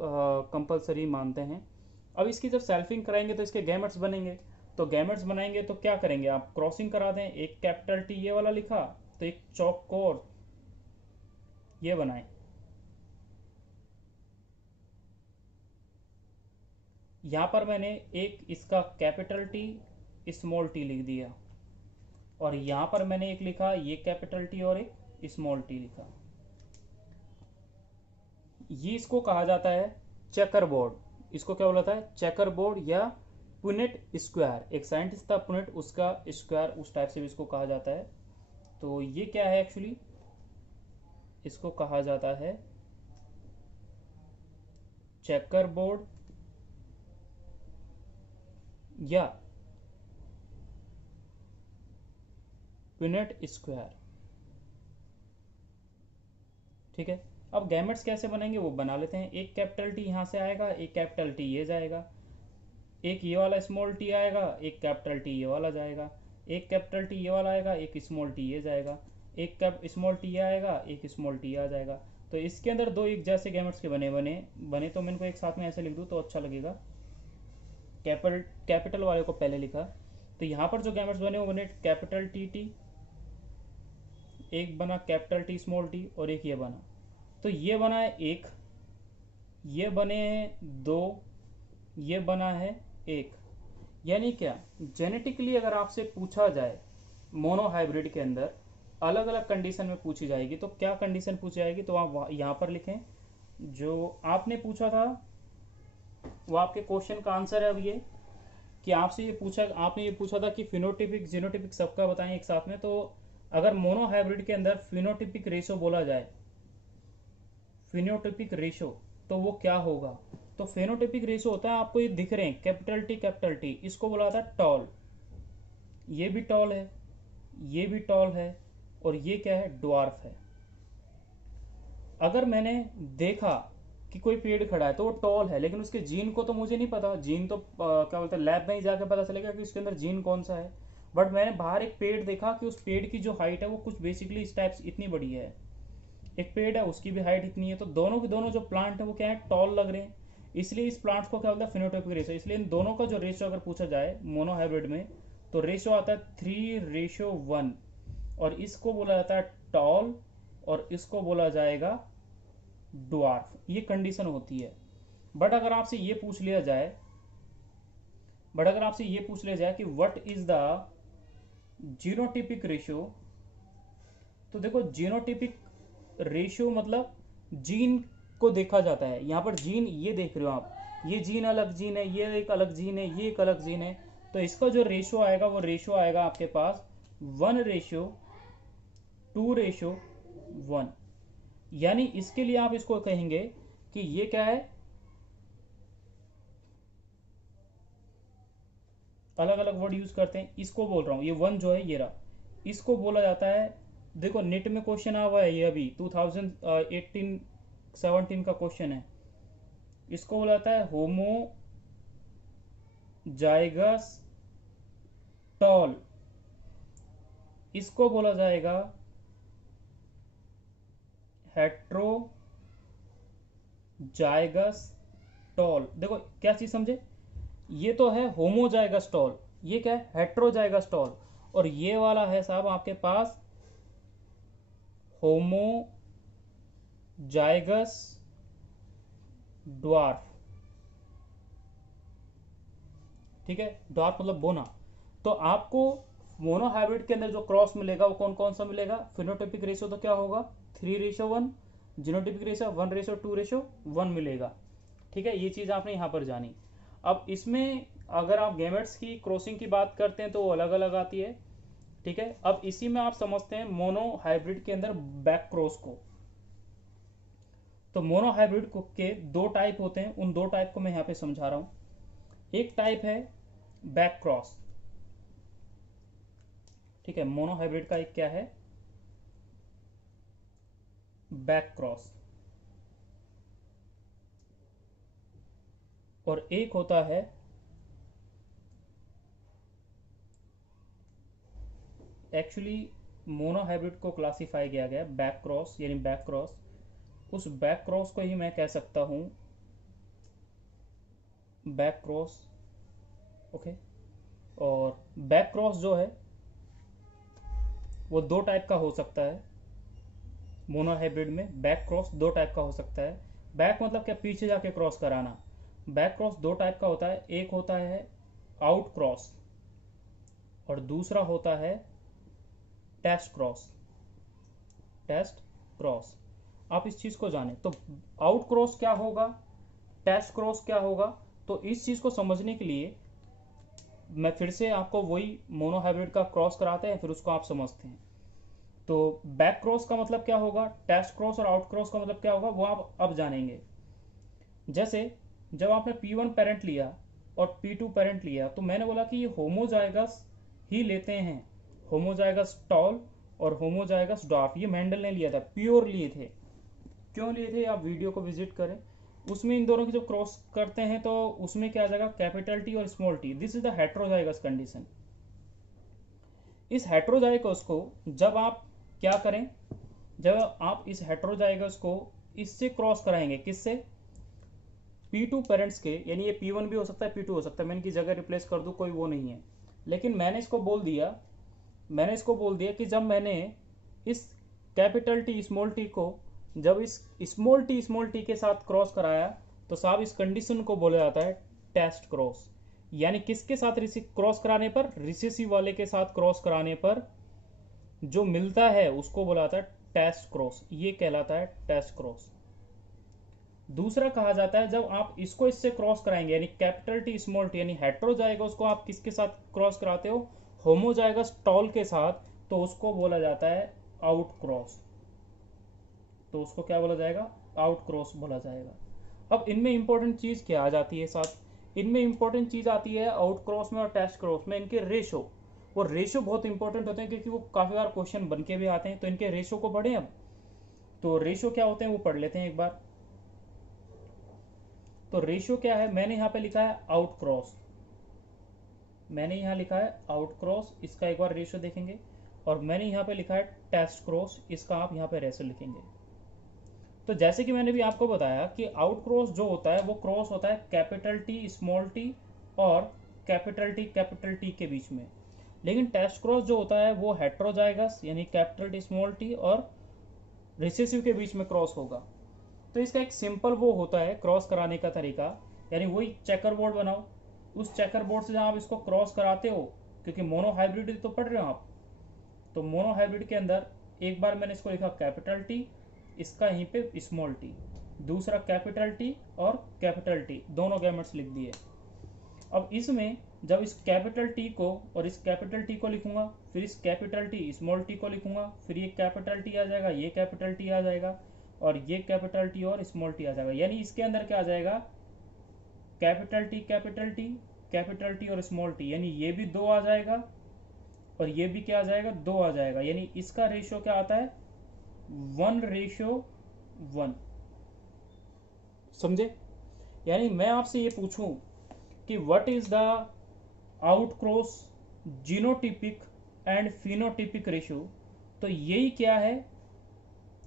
कंपलसरी मानते हैं। अब इसकी जब सेल्फिंग कराएंगे तो इसके गैमेट्स बनेंगे, तो गैमेट्स बनाएंगे तो क्या करेंगे आप, क्रॉसिंग करा दें। एक कैपिटल टी ये वाला लिखा, तो एक चौकोर ये बनाए, यहाँ पर मैंने एक इसका कैपिटल टी स्मॉल टी लिख दिया, और यहाँ पर मैंने एक लिखा ये कैपिटल टी और एक स्मॉल टी लिखा। ये इसको कहा जाता है चेकर बोर्ड। इसको क्या बोला है, चेकर बोर्ड या पुनेट स्क्वायर। एक साइंटिस्ट था पुनेट, उसका स्क्वायर, उस टाइप से भी इसको कहा जाता है। तो ये क्या है एक्चुअली, इसको कहा जाता है चेकर बोर्ड या पुनेट स्क्वायर। ठीक है, अब गैमेट्स कैसे बनेंगे वो बना लेते हैं। एक कैपिटल टी यहाँ से आएगा, एक कैपिटल टी ये जाएगा, एक ये वाला स्मॉल टी आएगा, एक कैपिटल टी ये वाला जाएगा, एक कैपिटल टी ये वाला आएगा, एक स्मॉल टी ये जाएगा, एक कैप स्मॉल टी ये आएगा, एक स्मॉल टी आ जाएगा। तो इसके अंदर 2 एक जैसे गैमेट्स के बने तो मैं इनको एक साथ में ऐसे लिख दूँ तो अच्छा लगेगा। कैपिटल वाले को पहले लिखा, तो यहाँ पर जो गैमेट्स बने वो बने कैपिटल टी टी, एक बना कैपिटल टी स्मॉल टी, और एक ये बना। तो ये बना है एक, ये बने हैं दो, ये बना है एक। यानी क्या, जेनेटिकली अगर आपसे पूछा जाए मोनोहाइब्रिड के अंदर अलग अलग कंडीशन में पूछी जाएगी, तो क्या कंडीशन पूछी जाएगी, तो आप यहाँ पर लिखें जो आपने पूछा था वो आपके क्वेश्चन का आंसर है। अब ये कि आपसे ये पूछा, आपने ये पूछा था कि फिनोटिपिक जीनोटिपिक सबका बताएं एक साथ में। तो अगर मोनोहाइब्रिड के अंदर फिनोटिपिक रेशो बोला जाए, फिनोटिपिक रेशो, तो वो क्या होगा, तो फेनोटिपिक रेशो होता है, आपको ये दिख रहे हैं कैपिटल टी, इसको बोला जाता है टॉल। ये भी टॉल है, ये भी टॉल है, और ये क्या है, ड्वार्फ है। अगर मैंने देखा कि कोई पेड़ खड़ा है तो वो टॉल है, लेकिन उसके जीन को तो मुझे नहीं पता, जीन तो क्या बोलते हैं लैब में ही जाके पता चलेगा कि उसके अंदर जीन कौन सा है। बट मैंने बाहर एक पेड़ देखा कि उस पेड़ की जो हाइट है वो कुछ बेसिकली इस टाइप इतनी बड़ी है, एक पेड़ है उसकी भी हाइट इतनी है, तो दोनों के दोनों जो प्लांट है वो क्या है, टॉल लग रहे हैं। इसलिए इस प्लांट को क्या बोलता है, फिनोटाइपिक रेशो। इसलिए इन दोनों का जो रेशो अगर पूछा जाए मोनोहाइब्रिड में, तो रेशो आता है 3:1, और इसको बोला जाता है टॉल और इसको बोला जाएगा ड्वार्फ। ये कंडीशन होती है। बट अगर आपसे ये पूछ लिया जाए, कि what is the genotypic ratio, तो देखो जीनोटिपिक रेशियो मतलब जीन को देखा जाता है। यहां पर जीन ये देख रहे हो आप, ये जीन अलग जीन है, ये एक अलग जीन है, ये एक अलग जीन है। तो इसका जो रेशियो आएगा वो रेशियो आएगा आपके पास 1:2:1। यानी इसके लिए आप इसको कहेंगे कि ये क्या है, अलग अलग वर्ड यूज करते हैं। इसको बोल रहा हूं, ये 1 जो है ये रहा, इसको बोला जाता है, देखो नेट में क्वेश्चन आ हुआ है, ये अभी 2018-17 का क्वेश्चन है। इसको बोला जाता है होमोजाइगस टॉल, इसको बोला जाएगा हेट्रोजाइगस टॉल। देखो क्या चीज समझे, ये तो है होमोजाइगस टॉल, ये क्या है, हेट्रोजाइगस टॉल, और ये वाला है साहब आपके पास होमोजाइगस ड्वार्फ। ठीक है, ड्वार्फ मतलब बोना। तो आपको मोनोहाइब्रिड के अंदर जो क्रॉस मिलेगा वो कौन कौन सा मिलेगा, फिनोटाइपिक रेशियो तो क्या होगा 3:1, जीनोटाइपिक रेशियो 1:2:1 मिलेगा। ठीक है, ये चीज आपने यहां पर जानी। अब इसमें अगर आप गैमेट्स की क्रॉसिंग की बात करते हैं तो वो अलग अलग आती है। ठीक है, अब इसी में आप समझते हैं मोनोहाइब्रिड के अंदर बैक क्रॉस को। तो मोनोहाइब्रिड के दो टाइप होते हैं, उन दो टाइप को मैं यहां पे समझा रहा हूं। एक टाइप है बैक क्रॉस। ठीक है, मोनोहाइब्रिड का एक क्या है, बैक क्रॉस, और एक होता है एक्चुअली मोनोहाइब्रिड को क्लासिफाई किया गया बैक क्रॉस, यानी बैक क्रॉस, उस बैक क्रॉस को ही मैं कह सकता हूं बैक क्रॉस। ओके, और बैक क्रॉस जो है वो दो टाइप का हो सकता है। मोनोहाइब्रिड में बैक क्रॉस दो टाइप का हो सकता है। बैक मतलब क्या, पीछे जाके क्रॉस कराना। बैक क्रॉस दो टाइप का होता है, एक होता है आउट क्रॉस और दूसरा होता है टेस्ट क्रॉस। टेस्ट क्रॉस, आप इस चीज को जाने तो आउट क्रॉस क्या होगा, टेस्ट क्रॉस क्या होगा। तो इस चीज को समझने के लिए मैं फिर से आपको वही मोनोहाइब्रिड का क्रॉस कराते हैं, फिर उसको आप समझते हैं। तो बैक क्रॉस का मतलब क्या होगा, टेस्ट क्रॉस और आउट क्रॉस का मतलब क्या होगा, वो आप अब जानेंगे। जैसे जब आपने P1 पेरेंट लिया और P2 पेरेंट लिया, तो मैंने बोला कि ये होमोजाइगस ही लेते हैं, होमोजाइगस टॉल और होमोजाइगस ड्वार्फ। ये मेंडल ने लिया था, प्योर लिए थे। क्यों लिए थे, आप वीडियो को विजिट करें, उसमें इन दोनों की जब क्रॉस करते हैं तो उसमें क्या आ जाएगा, कैपिटल टी और small T. This is the heterozygous condition. इस हेट्रोजाइगस को जब आप क्या करें, जब आप इस हेट्रोजाइगस को इससे क्रॉस कराएंगे, किससे, P2 पेरेंट्स के, यानी ये P1 भी हो सकता है P2 हो सकता है, मैं इनकी जगह रिप्लेस कर दूं, कोई वो नहीं है। लेकिन मैंने इसको बोल दिया कि जब मैंने इस कैपिटल टी स्मॉल टी को जब इस स्मॉल टी के साथ क्रॉस कराया, तो साहब इस कंडीशन को बोला जाता है टेस्ट क्रॉस। यानी किसके साथ क्रॉस कराने पर, रिसेसिव वाले के साथ क्रॉस कराने पर जो मिलता है उसको बोला जाता है टेस्ट क्रॉस। ये कहलाता है टेस्ट क्रॉस। दूसरा कहा जाता है जब आप इसको इससे क्रॉस कराएंगे, यानी कैपिटल टी स्मॉल टी, यानी हेट्रो जाएगा उसको आप किसके साथ क्रॉस कराते हो, होमो जाएगा स्टॉल के साथ, तो उसको बोला जाता है आउट क्रॉस। तो उसको क्या बोला जाएगा, आउट क्रॉस बोला जाएगा। अब इनमें इंपॉर्टेंट चीज क्या आ जाती है साथ, इनमें इंपॉर्टेंट चीज आती है आउट क्रॉस में और टेस्ट क्रॉस में इनके रेशो। वो रेशो बहुत इंपॉर्टेंट होते हैं क्योंकि वो काफी बार क्वेश्चन बन के भी आते हैं। तो इनके रेशो को पढ़ें अब। तो रेशो क्या होते हैं वो पढ़ लेते हैं एक बार। तो रेशियो क्या है, मैंने यहां पे लिखा है आउट क्रॉस, मैंने यहां लिखा है आउट क्रॉस, इसका एक बार रेशियो देखेंगे। और मैंने यहां पे लिखा है टेस्ट क्रॉस, इसका आप यहां पे रेशियो लिखेंगे। तो जैसे कि मैंने भी आपको बताया कि आउट क्रॉस जो होता है वो क्रॉस होता है कैपिटल टी स्मॉल टी और कैपिटल टी के बीच में। लेकिन टेस्ट क्रॉस जो होता है वो हेट्रोजाइगस यानी कैपिटल टी स्मॉल टी और रिसेसिव के बीच में क्रॉस होगा। तो इसका एक सिंपल वो होता है क्रॉस कराने का तरीका, यानी वही चेकर बोर्ड बनाओ, उस चेकर बोर्ड से जहां आप इसको क्रॉस कराते हो, क्योंकि मोनो हाइब्रिड तो पढ़ रहे हो आप, तो मोनो हाइब्रिड के अंदर एक बार मैंने इसको लिखा कैपिटल टी, इसका यहीं पे स्मॉल टी, दूसरा कैपिटल टी और कैपिटल टी, दोनों गैमेट्स लिख दिए। अब इसमें जब इस कैपिटल टी को और इस कैपिटल टी को लिखूंगा, फिर इस कैपिटल टी स्मॉल टी को लिखूंगा, फिर ये कैपिटल टी आ जाएगा, ये कैपिटल टी आ जाएगा, और ये कैपिटल टी और स्मॉल टी आ जाएगा। यानी इसके अंदर क्या आ जाएगा, कैपिटल टी कैपिटल टी और स्मॉल टी, यानी ये भी 2 आ जाएगा और ये भी क्या आ जाएगा, 2 आ जाएगा। यानी इसका रेशियो क्या आता है, 1:1। समझे? यानी मैं आपसे ये पूछूं कि what is the out cross genotypic and phenotypic ratio, तो यही क्या है,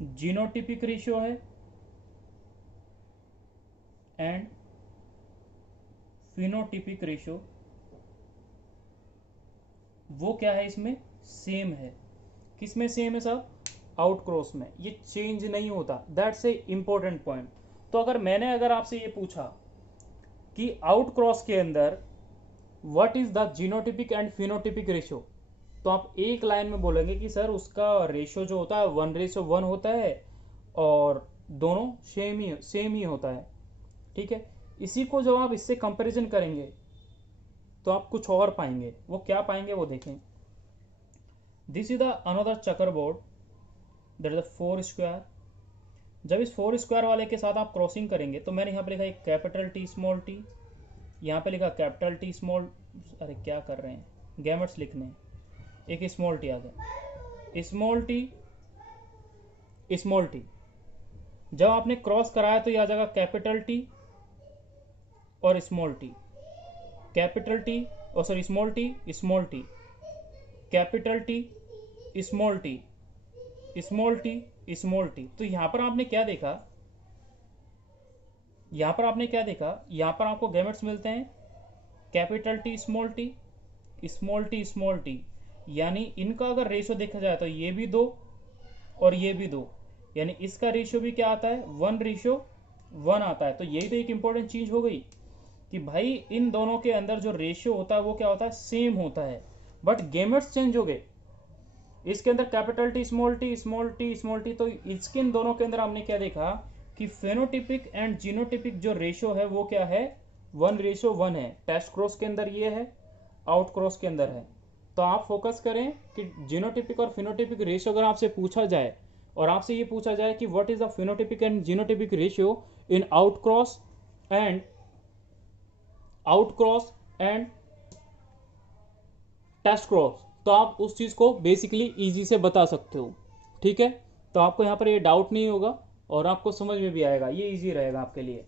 जीनोटिपिक रेशियो है एंड फिनोटिपिक रेशियो, वो क्या है, इसमें सेम है। किसमें सेम है साहब, आउट क्रॉस में, ये चेंज नहीं होता। That's a important point. तो अगर आपसे ये पूछा कि आउट क्रॉस के अंदर what is the genotypic and phenotypic ratio, तो आप एक लाइन में बोलेंगे कि सर उसका रेशियो जो होता है 1:1 होता है और दोनों सेम ही होता है। ठीक है, इसी को जब आप इससे कंपैरिजन करेंगे तो आप कुछ और पाएंगे। वो क्या पाएंगे वो देखें। This is the another checker board, that is 4 square. जब इस 4 स्क्वायर वाले के साथ आप क्रॉसिंग करेंगे, तो मैंने यहाँ पे लिखा एक कैपिटल टी स्मॉल टी, यहाँ पे लिखा कैपिटल टी स्मॉल, अरे क्या कर रहे हैं, गैमेट्स लिखने, एक स्मॉल टी आ जाए, स्मॉल टी। जब आपने क्रॉस कराया तो यह आ जाएगा कैपिटल टी और स्मॉल टी, कैपिटल टी और sorry small T, capital T, small T, small T, small T. तो यहां पर आपने क्या देखा, यहां पर आपको गैमेट्स मिलते हैं capital T small T, small T, यानी इनका अगर रेशियो देखा जाए तो ये भी 2 और ये भी 2, यानी इसका रेशियो भी क्या आता है, 1:1 आता है। तो यही तो एक इंपॉर्टेंट चीज हो गई कि भाई इन दोनों के अंदर जो रेशियो होता है वो क्या होता है, सेम होता है, बट गैमेट्स चेंज हो गए। इसके अंदर कैपिटल टी स्मॉल टी, तो इसके इन दोनों के अंदर हमने क्या देखा कि फेनोटिपिक एंड जीनोटिपिक जो रेशियो है वो क्या है, 1:1 है। टेस्ट क्रॉस के अंदर ये है, आउट क्रॉस के अंदर है। तो आप फोकस करें कि जीनोटिपिक और फिनोटिपिक रेशियो अगर आपसे पूछा जाए और आपसे ये पूछा जाए कि what is the phenotypic and genotypic ratio in out cross and test cross, तो आप उस चीज को बेसिकली इजी से बता सकते हो। ठीक है, तो आपको यहां पर ये डाउट नहीं होगा और आपको समझ में भी आएगा, ये इजी रहेगा आपके लिए।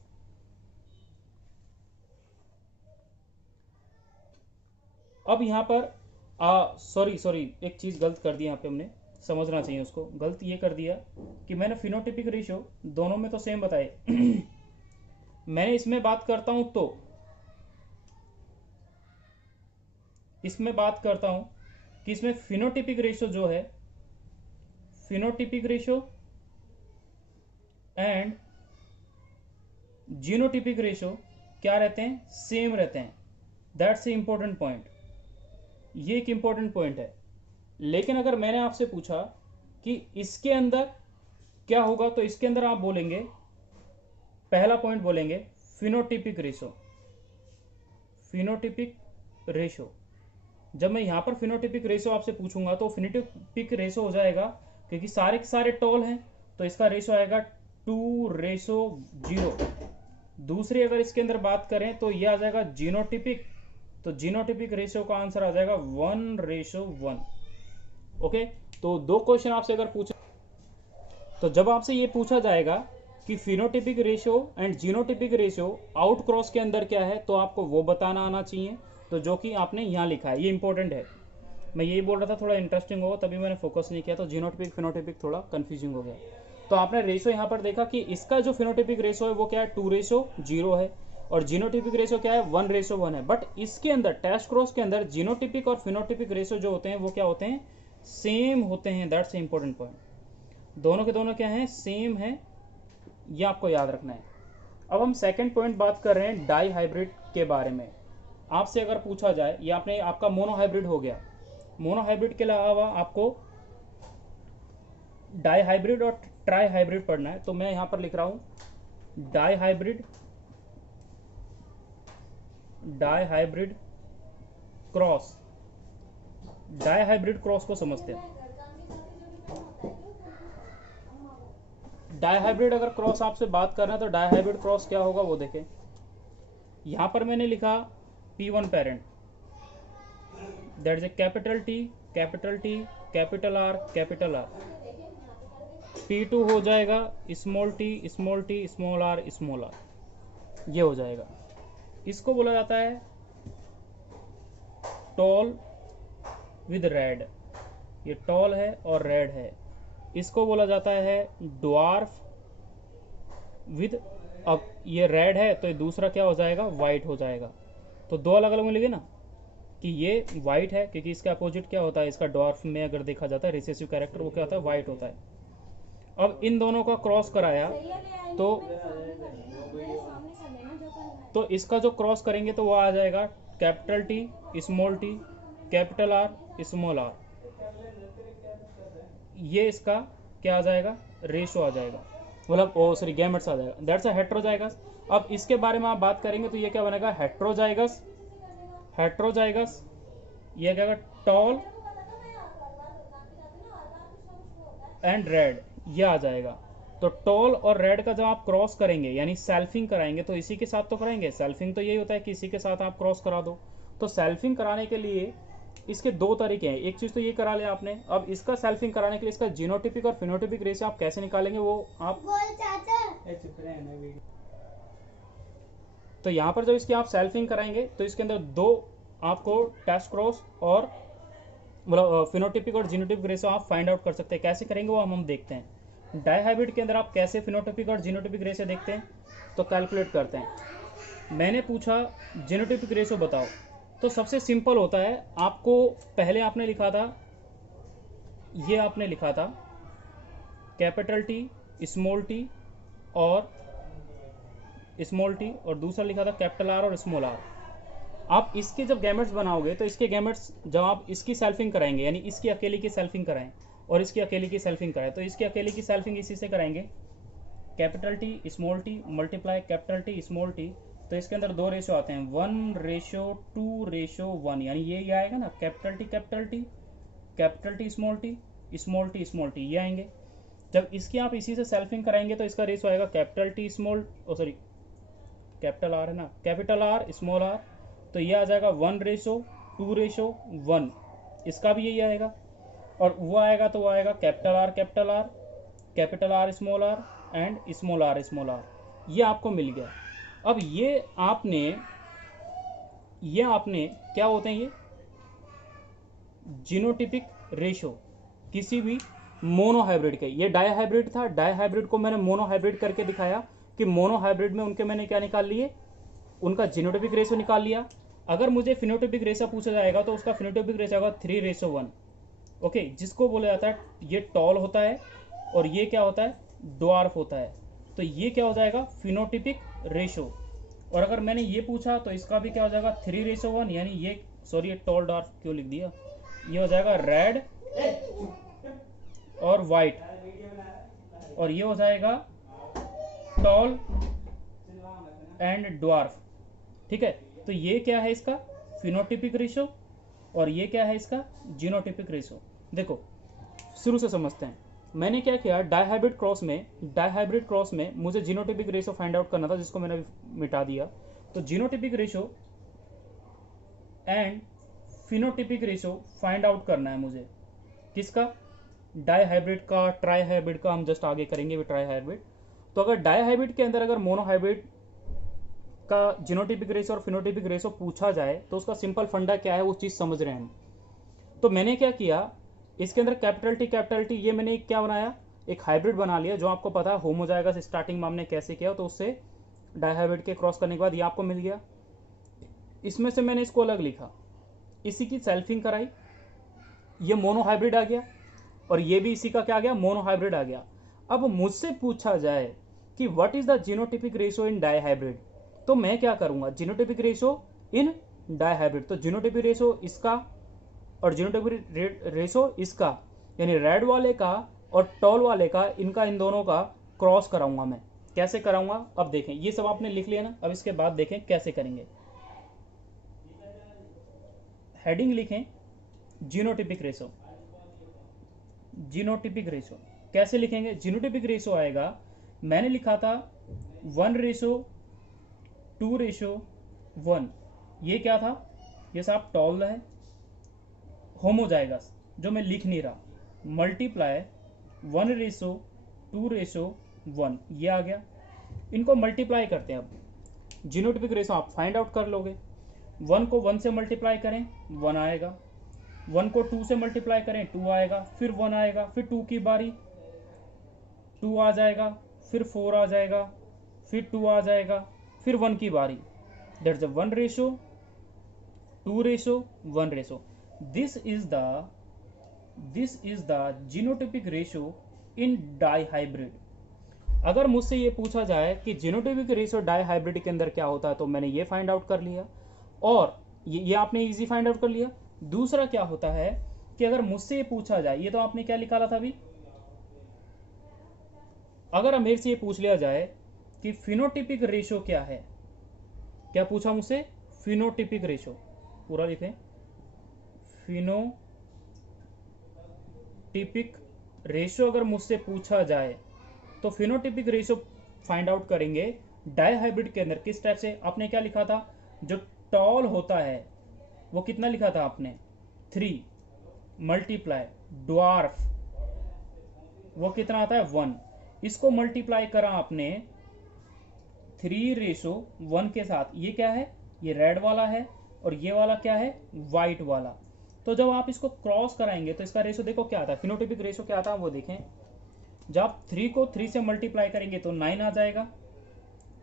अब यहां पर सॉरी एक चीज गलत कर दी, यहां पे हमने समझना चाहिए उसको, गलत ये कर दिया कि मैंने फिनोटिपिक रेशियो दोनों में तो सेम बताए मैंने इसमें बात करता हूं तो इसमें बात करता हूं कि इसमें फिनोटिपिक रेशो जो है, phenotypic ratio and genotypic ratio क्या रहते हैं, सेम रहते हैं। दैट्स ए इंपॉर्टेंट पॉइंट, ये एक इंपॉर्टेंट पॉइंट है। लेकिन अगर मैंने आपसे पूछा कि इसके अंदर क्या होगा, तो इसके अंदर आप बोलेंगे, पहला पॉइंट बोलेंगे फिनोटिपिक रेशो, फिनोटिपिक रेशो। जब मैं यहां पर फिनोटिपिक रेशो आपसे पूछूंगा तो फिनोटिपिक रेशो हो जाएगा, क्योंकि सारे के सारे टॉल हैं तो इसका रेशो आएगा 2:0। दूसरी अगर इसके अंदर बात करें तो यह आ जाएगा जीनोटिपिक, तो जीनोटिपिक रेशो का आंसर आ जाएगा 1:1। ओके, तो दो क्वेश्चन आपसे अगर पूछे, तो जब आपसे ये पूछा जाएगा कि phenotypic ratio and genotypic ratio out cross के अंदर क्या है, तो आपको वो बताना आना चाहिए, तो जो कि आपने यहाँ लिखा है, ये इंपॉर्टेंट है। मैं यही बोल रहा था थोड़ा इंटरेस्टिंग हो, तभी मैंने फोकस नहीं किया, तो जीनोटिपिक फिनोटिपिक थोड़ा कंफ्यूजिंग हो गया। तो आपने रेशो यहाँ पर देखा कि इसका जो फिनोटिपिक रेशो है वो क्या है, 2:0 है, और जीनोटिपिक रेशो क्या है, 1:1 है। बट इसके अंदर टेस्ट क्रॉस के अंदर जीनोटिपिक और फिनोटिपिक रेशो जो होते हैं वो क्या होते हैं, सेम होते हैं। दैट्स ए इंपॉर्टेंट पॉइंट, दोनों के दोनों क्या है, सेम है, ये आपको याद रखना है। अब हम सेकंड पॉइंट बात कर रहे हैं डाई हाइब्रिड के बारे में। आपसे अगर पूछा जाए, ये आपने आपका मोनोहाइब्रिड हो गया, मोनोहाइब्रिड के अलावा आपको डाई हाइब्रिड और ट्राई हाइब्रिड पढ़ना है, तो मैं यहां पर लिख रहा हूं dihybrid, dihybrid cross. Dihybrid cross को समझते हैं। डाई हाइब्रिड अगर क्रॉस आपसे बात करना है तो डाई हाइब्रिड क्रॉस क्या होगा वो देखें। यहां पर मैंने लिखा P1 parent, that is a capital T, capital T, capital R, capital R। P2 हो जाएगा small t, small t, small r, small r, ये हो जाएगा। इसको बोला जाता है टॉल विद रेड, ये टॉल है और रेड है। इसको बोला जाता है ड्वार्फ विद, अब ये रेड है तो ये दूसरा क्या हो जाएगा, वाइट हो जाएगा। तो दो अलग अलग मिलेंगे ना, कि ये वाइट है क्योंकि इसका अपोजिट क्या होता है, इसका ड्वार्फ में अगर देखा जाता है रिसेसिव कैरेक्टर, वो क्या होता है, वाइट होता है। अब इन दोनों का क्रॉस कराया तो इसका जो क्रॉस करेंगे तो वो आ जाएगा capital T, small t, capital R, small r। ये इसका क्या आ जाएगा, रेशो आ जाएगा, मतलब सॉरी गैमेट्स आ जाएगा। That's a heterozygous. अब इसके बारे में आप बात करेंगे तो ये क्या बनेगा, हेट्रोजाइगस, हेट्रोजाइगस। ये क्या टॉल एंड रेड, ये आ जाएगा। तो टॉल और रेड का जब आप क्रॉस करेंगे यानी सेल्फिंग कराएंगे, तो इसी के साथ तो कराएंगे, सेल्फिंग तो यही होता है कि इसी के साथ आप क्रॉस करा दो। तो सेल्फिंग कराने के लिए इसके दो तरीके हैं, एक चीज तो ये करा लिया आपने। अब इसका सेल्फिंग कराने के लिए इसका जीनोटिपिक और फिनोटिपिक रेशो आप कैसे निकालेंगे वो आप, तो यहाँ पर जब इसकी आप सेल्फिंग कराएंगे तो इसके अंदर दो आपको टेस्ट क्रॉस और मतलब फिनोटिपिक और जीनोटिपिक रेशो आप फाइंड आउट कर सकते हैं। कैसे करेंगे वो हम देखते हैं। डाई हाइब्रिड के अंदर आप कैसे फिनोटिपिक और जीनोटिपिक रेशो देखते हैं, तो कैलकुलेट करते हैं। मैंने पूछा जीनोटिपिक रेशो बताओ, तो सबसे सिंपल होता है, आपको पहले आपने लिखा था, ये आपने लिखा था कैपिटल T, स्मॉल t और स्मॉल t, और दूसरा लिखा था कैपिटल R और स्मॉल r। आप इसके जब गैमेट्स बनाओगे तो इसके गैमेट्स जब आप इसकी सेल्फिंग कराएंगे, यानी इसकी अकेले की सेल्फिंग कराएं और इसकी अकेले की सेल्फिंग कराएं, तो इसकी अकेले की सेल्फिंग इसी से कराएंगे, capital T small t multiply capital T small t। तो इसके अंदर दो रेशो आते हैं, 1:2:1, यानी ये आएगा ना, capital T capital T, capital T small t, small t small t, ये आएंगे। जब इसकी आप इसी से सेल्फिंग कराएंगे तो इसका रेशो आएगा capital T small, sorry capital R है ना, कैपिटल R स्मॉल r, तो ये आ जाएगा 1:2:1, इसका भी यही आएगा। और वो आएगा तो वो आएगा capital R capital R, capital R small r and small r small r, ये आपको मिल गया। अब ये आपने क्या होते हैं, ये जीनोटिपिक रेशो किसी भी मोनोहाइब्रिड के। ये डाई हाइब्रिड था, डाई हाइब्रिड को मैंने मोनोहाइब्रिड करके दिखाया कि मोनोहाइब्रिड में उनके मैंने क्या निकाल लिए, उनका जीनोटिपिक रेशो निकाल लिया। अगर मुझे फिनोटिपिक रेशो पूछा जाएगा तो उसका फिनोटिपिक रेशो होगा 3:1। ओके, जिसको बोला जाता है ये टॉल होता है और ये क्या होता है, ड्वार्फ होता है। तो ये क्या हो जाएगा, फिनोटिपिक रेशो। और अगर मैंने ये पूछा तो इसका भी क्या हो जाएगा, 3:1, यानी ये, सॉरी ये टॉल डार्फ क्यों लिख दिया, ये हो जाएगा रेड और वाइट, और ये हो जाएगा टॉल एंड ड्वार्फ। ठीक है, तो ये क्या है इसका फिनोटिपिक रेशो और ये क्या है इसका जीनोटिपिक रेशो। देखो शुरू से समझते हैं। मैंने क्या किया, डायहाइब्रिड क्रॉस में मुझे जीनोटिपिक रेशो फाइंड आउट करना था, जिसको मैंने मिटा दिया। तो genotypic ratio and phenotypic ratio find out करना है मुझे, किसका, डायहाइब्रिड का, ट्राईहाइब्रिड का हम जस्ट आगे करेंगे ट्राईहाइब्रिड। तो अगर डायहाइब्रिड के अंदर अगर मोनोहाइब्रिड का जीनोटिपिक रेशो और फिनोटिपिक रेशो पूछा जाए तो उसका सिंपल फंडा क्या है, वो चीज समझ रहे हैं हम। तो मैंने क्या किया, इसके अंदर कैपिटल टी ये मैंने क्या बनाया, एक हाइब्रिड बना लिया, जो आपको पता है होमोजाइगस स्टार्टिंग में हमने कैसे किया, तो उससे डायहाइब्रिड के क्रॉस करने के बाद ये आपको मिल गया। इसमें से मैंने इसको अलग लिखा, इसी की सेल्फिंग कराई, ये मोनोहाइब्रिड आ गया, और ये भी इसी का क्या आ गया, मोनोहाइब्रिड आ गया। अब मुझसे पूछा जाए कि what is the genotypic ratio in dihybrid, तो मैं क्या करूंगा, जीनोटिपिक रेशो इन डायहाइब्रिड, तो जीनोटिपिक रेशो इसका और जीनोटिपिक रेशो इसका, यानी रेड वाले का और टॉल वाले का, इनका इन दोनों का क्रॉस कराऊंगा मैं। कैसे कराऊंगा, अब देखें, ये सब आपने लिख लिया ना, अब इसके बाद देखें कैसे करेंगे। हेडिंग लिखें जीनोटिपिक रेशो। जीनोटिपिक रेशो कैसे लिखेंगे, जीनोटिपिक रेशो आएगा, मैंने लिखा था 1:2:1। ये क्या था, ये साहब टॉल है, होमोजाइगस जो मैं लिख नहीं रहा, मल्टीप्लाई 1:2:1, ये आ गया। इनको मल्टीप्लाई करते हैं। अब जीनोटिपिक रेशो आप फाइंड आउट कर लोगे, 1 को 1 से मल्टीप्लाई करें 1 आएगा, 1 को 2 से मल्टीप्लाई करें 2 आएगा, फिर 1 आएगा, फिर 2 की बारी 2 आ जाएगा, फिर 4 आ जाएगा, फिर 2 आ जाएगा, फिर 1 की बारी, that's a 1:2:1 This is the genotypic ratio in dihybrid. अगर मुझसे ये पूछा जाए कि जीनोटिपिक रेशो डाइहाइब्रिड के अंदर क्या होता है, तो मैंने ये फाइंड आउट कर लिया, और ये आपने इजी फाइंड आउट कर लिया। दूसरा क्या होता है कि अगर मुझसे ये पूछा जाए, ये तो आपने क्या निकाला था अभी, अगर मेरे से ये पूछ लिया जाए कि फिनोटिपिक रेशो क्या है, क्या पूछा मुझसे, फिनोटिपिक रेशो, पूरा लिखें, फिनोटिपिक रेशो अगर मुझसे पूछा जाए तो फिनोटिपिक रेशो फाइंड आउट करेंगे डायहाइब्रिड के अंदर। किस टाइप से, आपने क्या लिखा था, जो टॉल होता है वो कितना लिखा था आपने, 3 मल्टीप्लाई ड्वार्फ वो कितना आता है 1, इसको मल्टीप्लाई करा आपने 3:1 के साथ। ये क्या है, ये रेड वाला है, और ये वाला क्या है, व्हाइट वाला। तो जब आप इसको क्रॉस कराएंगे तो इसका रेशो देखो क्या आता है, फिनोटिपिक रेशो क्या आता है वो देखें। जब आप 3 को 3 से मल्टीप्लाई करेंगे तो 9 आ जाएगा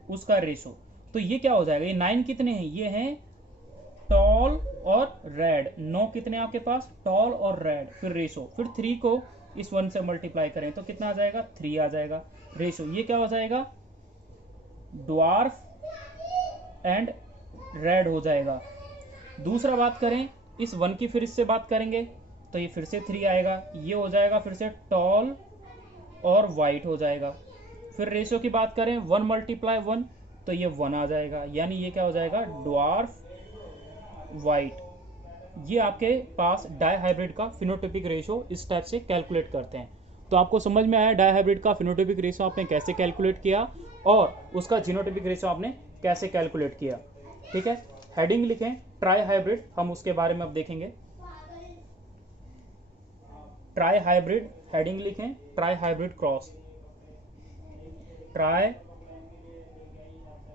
उसका रेशो। तो ये क्या हो जाएगा, ये 9 कितने हैं, ये हैं टॉल और रेड, 9 कितने आपके पास, टॉल और रेड, फिर रेशो, फिर 3 को इस 1 से मल्टीप्लाई करें तो कितना आ जाएगा, 3 आ जाएगा रेशो। ये क्या हो जाएगा, ड्वार्फ एंड रेड हो जाएगा। दूसरा बात करें, इस 1 की फिर इससे बात करेंगे तो ये फिर से 3 आएगा, ये हो जाएगा फिर से टॉल और वाइट हो जाएगा। फिर रेशियो की बात करें 1 × 1 तो ये 1 आ जाएगा, यानी ये क्या हो जाएगा, ड्वार्फ वाइट। ये आपके पास डायहाइब्रिड का फिनोटिपिक रेशो इस टाइप से कैलकुलेट करते हैं। तो आपको समझ में आया डायहाइब्रिड का फिनोटिपिक रेशो आपने कैसे कैलकुलेट किया और उसका जीनोटिपिक रेशो आपने कैसे कैलकुलेट किया। ठीक है, हेडिंग लिखें ट्राई हाइब्रिड, हम उसके बारे में अब देखेंगे। ट्राई हाइब्रिड, हेडिंग लिखें try hybrid cross, try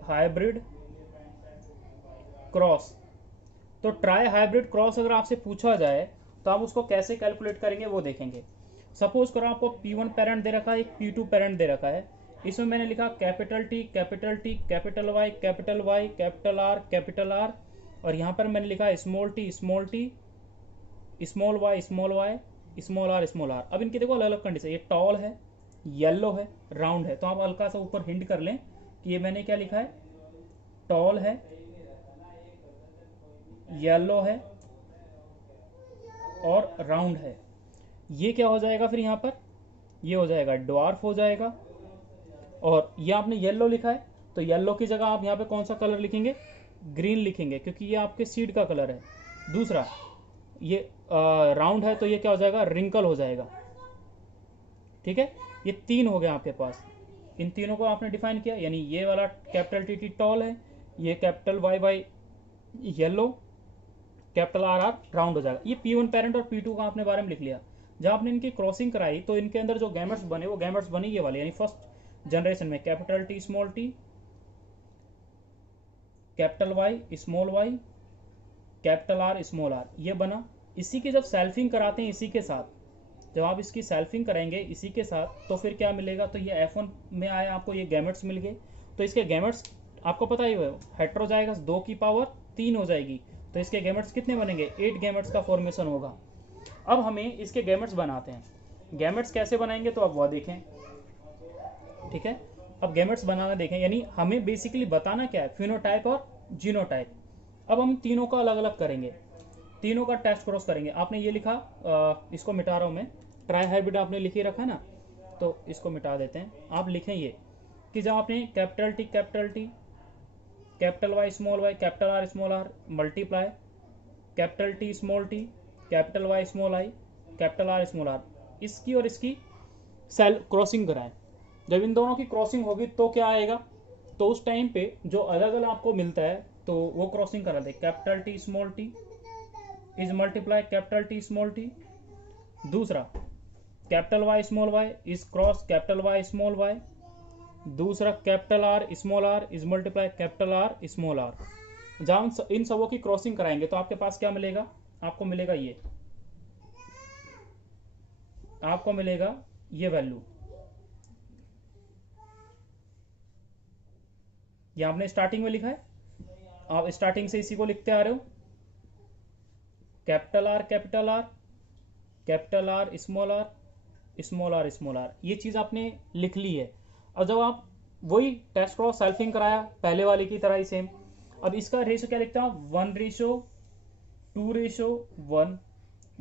hybrid cross. तो ट्राई हाइब्रिड क्रॉस अगर आपसे पूछा जाए तो आप उसको कैसे कैलकुलेट करेंगे वो देखेंगे। सपोज करो आपको P1 पेरेंट दे रखा है, एक P2 पेरेंट दे रखा है। इसमें मैंने लिखा capital T, capital T, capital Y, capital Y, capital R, capital R, और यहाँ पर मैंने लिखा है small T small Y small R. अब इनकी देखो अलग अलग कंडीशन, ये टॉल है, येलो है, राउंड है। तो आप हल्का सा ऊपर हिंट कर लें कि ये मैंने क्या लिखा है, टॉल है, येलो है और राउंड है। ये क्या हो जाएगा फिर यहाँ पर, ये हो जाएगा ड्वार्फ हो जाएगा। और ये आपने येलो लिखा है तो येलो की जगह आप यहाँ पे कौन सा कलर लिखेंगे, ग्रीन लिखेंगे, क्योंकि ये आपके सीड का कलर है। दूसरा ये राउंड है तो ये क्या हो जाएगा, रिंकल हो जाएगा। ठीक है, ये तीन हो गए आपके पास। इन तीनों को आपने डिफाइन किया, यानी ये वाला कैपिटल टी टी टॉल है, ये capital Y Y yellow, capital R R round हो जाएगा। ये P1 पेरेंट और P2 का आपने बारे में लिख लिया। जब आपने इनकी क्रॉसिंग कराई तो इनके अंदर जो गैमेट्स बने वो गैमेट्स बने ये वाले, यानी फर्स्ट जनरेशन में capital T capital Y capital R small R, ये बना। इसी की जब सेल्फिंग कराते हैं इसी के साथ, जब आप इसकी सेल्फिंग करेंगे इसी के साथ, तो फिर क्या मिलेगा, तो ये F1 में आया आपको, ये गैमेट्स मिल गए। तो इसके गैमेट्स आपको पता ही है, हेटेरो जाएगा 2 की पावर 3 हो जाएगी, तो इसके गैमेट्स कितने बनेंगे, 8 गैमेट्स का फॉर्मेशन होगा। अब हमें इसके गैमेट्स बनाते हैं। गैमेट्स कैसे बनाएंगे तो अब वह देखें। ठीक है, अब गैमेट्स बनाना देखें, यानी हमें बेसिकली बताना क्या है, फिनोटाइप और जीनोटाइप। अब हम तीनों का अलग अलग करेंगे, तीनों का टेस्ट क्रॉस करेंगे। आपने ये लिखा, इसको मिटा रहा हूं मैं, ट्राई हाइब्रिड आपने लिख ही रखा है ना, तो इसको मिटा देते हैं। आप लिखें ये कि जब आपने capital T capital Y capital R multiply capital T capital Y capital R, इसकी और इसकी सेल क्रॉसिंग कराएं। जब इन दोनों की क्रॉसिंग होगी तो क्या आएगा, तो उस टाइम पे जो अलग अलग आपको मिलता है तो वो क्रॉसिंग करा दे। Capital T is multiply capital T. दूसरा capital Y is cross capital Y. दूसरा capital R is multiply capital R small R. जब हम इन सबों की क्रॉसिंग कराएंगे तो आपके पास क्या मिलेगा, आपको मिलेगा ये वैल्यू। ये आपने स्टार्टिंग में लिखा है, आप स्टार्टिंग से इसी को लिखते आ रहे हो, कैपिटल आर स्मॉल आर, ये चीज आपने लिख ली है। अब जब आप वही टेस्ट क्रॉस सेल्फिंग कराया पहले वाले की तरह ही सेम, अब इसका रेशो क्या लिखता हूं, 1:2:1,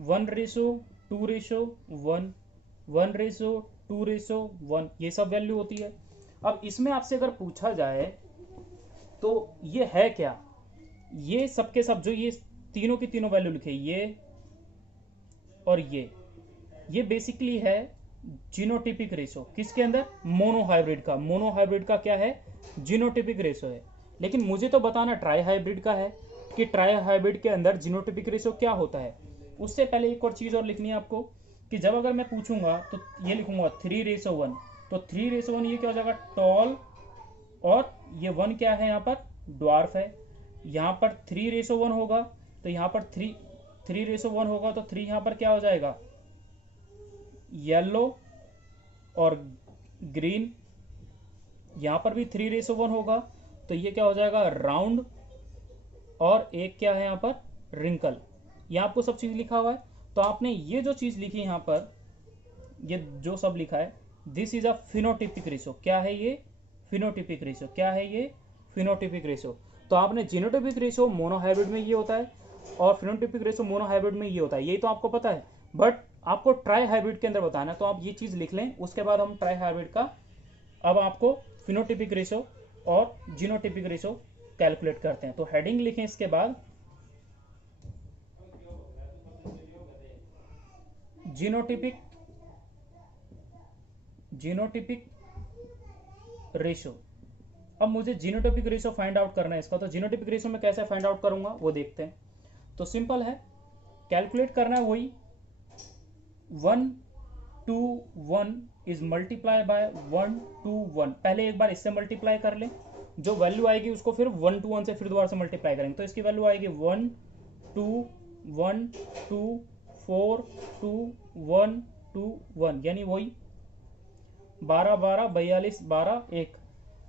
1:2:1, 1:2:1, ये सब वैल्यू होती है। अब इसमें आपसे अगर पूछा जाए तो ये है क्या, ये सब के सब जो ये तीनों की तीनों वैल्यू लिखे, ये और ये बेसिकली है जीनोटिपिक रेशो। किसके अंदर, मोनोहाइब्रिड का। मोनोहाइब्रिड का क्या है, जीनोटिपिक रेशो है। लेकिन मुझे तो बताना ट्राई हाइब्रिड का है कि ट्राई हाइब्रिड के अंदर जीनोटिपिक रेशो क्या होता है। उससे पहले एक और चीज और लिखनी है आपको कि जब अगर मैं पूछूंगा तो ये लिखूंगा 3:1, तो 3:1 ये क्या हो जाएगा, टॉल, और ये 1 क्या है यहाँ पर, ड्वार्फ है। यहाँ पर 3:1 होगा तो यहाँ पर 3:1 होगा तो 3 यहाँ पर क्या हो जाएगा, येलो और ग्रीन। यहां पर भी 3:1 होगा तो ये क्या हो जाएगा, राउंड, और एक क्या है यहाँ पर, रिंकल। ये आपको सब चीज लिखा हुआ है। तो आपने ये जो चीज लिखी यहाँ पर, ये जो सब लिखा है, this is a phenotypic ratio. क्या है ये, फिनोटिपिक रेशो। क्या है ये, फिनोटिपिक रेशो। तो आपने जीनोटिपिक रेशो मोनोहाइब्रिड में ये होता है और फिनोटिपिक रेशो मोनोहाइब्रिड में ये होता है, यही तो आपको पता है। बट आपको ट्राई हाइब्रिड के अंदर बताना है, तो आप ये चीज लिख लें। उसके बाद हम ट्राई हाइब्रिड का, अब आपको फिनोटिपिक रेशो और जीनोटिपिक रेशो कैलकुलेट करते हैं। तो हेडिंग लिखें इसके बाद, जीनोटिपिक रेशो। अब मुझे जीनोटिपिक रेशो फाइंड आउट करना है इसका, तो जीनोटिपिक रेशो में कैसे फाइंड आउट करूंगा वो देखते हैं। तो सिंपल है, कैलकुलेट करना है वही 1:1 इज मल्टीप्लाई बाय 1:1। पहले एक बार इससे मल्टीप्लाई कर ले, जो वैल्यू आएगी उसको फिर 1:1 से फिर दोबारा से मल्टीप्लाई करेंगे, तो इसकी वैल्यू आएगी 1 2 1 2 4 2 1 2 1, यानी वही 12 12 42 12 1।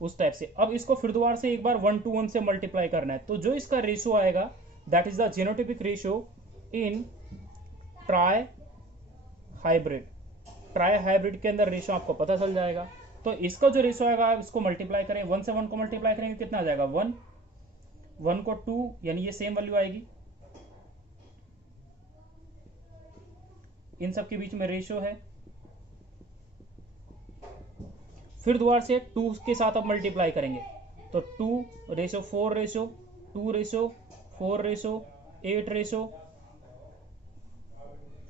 उस टाइप से। अब इसको फिर दोबारा से एक बार 1:1 से मल्टीप्लाई करना है, तो जो इसका रेशो आएगा that is the genotypic ratio in try hybrid. Try hybrid के अंदर रेशो आपको पता चल जाएगा। तो इसका जो रेशो आएगा आप इसको मल्टीप्लाई करें, 1 से 1 को मल्टीप्लाई करेंगे कितना आ जाएगा 1, 1 को 2 यानी ये सेम वैल्यू आएगी, इन सब के बीच में रेशो है। फिर दोबारा से 2 के साथ अब मल्टीप्लाई करेंगे तो 2 ratio 4 ratio 2 ratio 4 ratio 8 ratio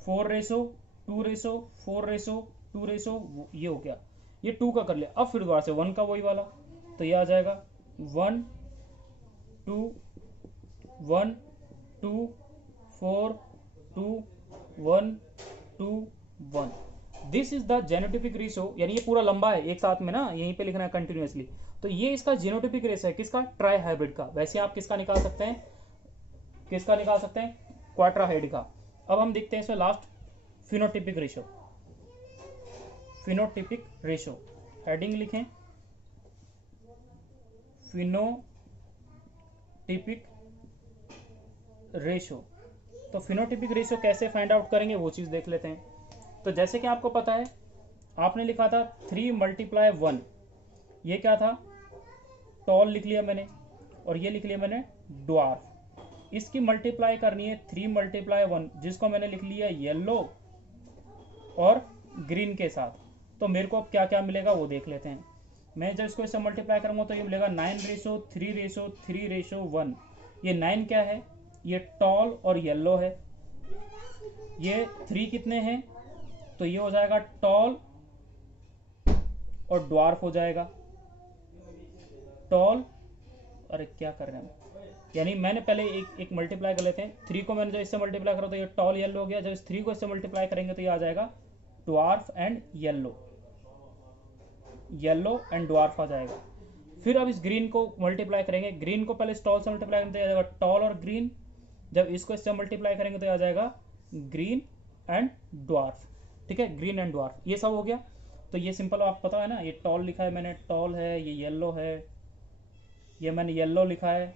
4 ratio 2 ratio 4 ratio 2 ratio, ये हो गया, ये 2 का कर लिया। अब फिर दोबारा से 1 का वही वाला, तो ये आ जाएगा 1 2 1 2 4 2 1 2 1। This is the genotypic ratio, यानी ये पूरा लंबा है एक साथ में ना, यहीं पे लिखना है कंटिन्यूअसली। तो ये इसका जेनोटिपिक रेशो है किसका, ट्राई हाइब्रिड का। वैसे आप किसका निकाल सकते हैं, किसका निकाल सकते हैं, क्वाड्राहाइड का। अब हम देखते हैं इसमें last phenotypic ratio. Phenotypic ratio heading लिखें, फिनोटिपिक रेशो। तो फिनोटिपिक रेशो कैसे फाइंड आउट करेंगे वो चीज देख लेते हैं। तो जैसे कि आपको पता है, आपने लिखा था 3 × 1, ये क्या था, टॉल लिख लिया मैंने, और ये लिख लिया मैंने ड्वार्फ। इसकी मल्टीप्लाई करनी है 3 × 1, जिसको मैंने लिख लिया येलो और ग्रीन के साथ। तो मेरे को अब क्या क्या मिलेगा वो देख लेते हैं। मैं जब इसको इससे मल्टीप्लाई करूंगा तो ये मिलेगा 9:3:3:1। ये 9 क्या है, ये टॉल और येलो है। ये 3 कितने हैं, तो ये हो जाएगा टॉल और ड्वार्फ हो जाएगा। टॉल, अरे क्या कर रहे हैं, यानी मैंने पहले एक मल्टीप्लाई कर लेते हैं। 3 को मैंने जब इससे मल्टीप्लाई करा तो ये टॉल येलो हो गया। जब इस 3 को इससे मल्टीप्लाई करेंगे तो ये आ जाएगा dwarf and yellow, yellow and dwarf आ जाएगा। फिर अब इस ग्रीन को मल्टीप्लाई करेंगे, ग्रीन को पहले इस टॉल से मल्टीप्लाई करेंगे तो आ जाएगा टॉल और ग्रीन। जब इसको इससे मल्टीप्लाई करेंगे तो आ जाएगा ग्रीन एंड ड्वार्फ। ठीक है, ग्रीन एंड ड्वार्फ, ये सब हो गया। तो ये सिंपल आप पता है ना, ये टॉल लिखा है मैंने, टॉल है, ये येलो है, ये मैंने येलो लिखा है,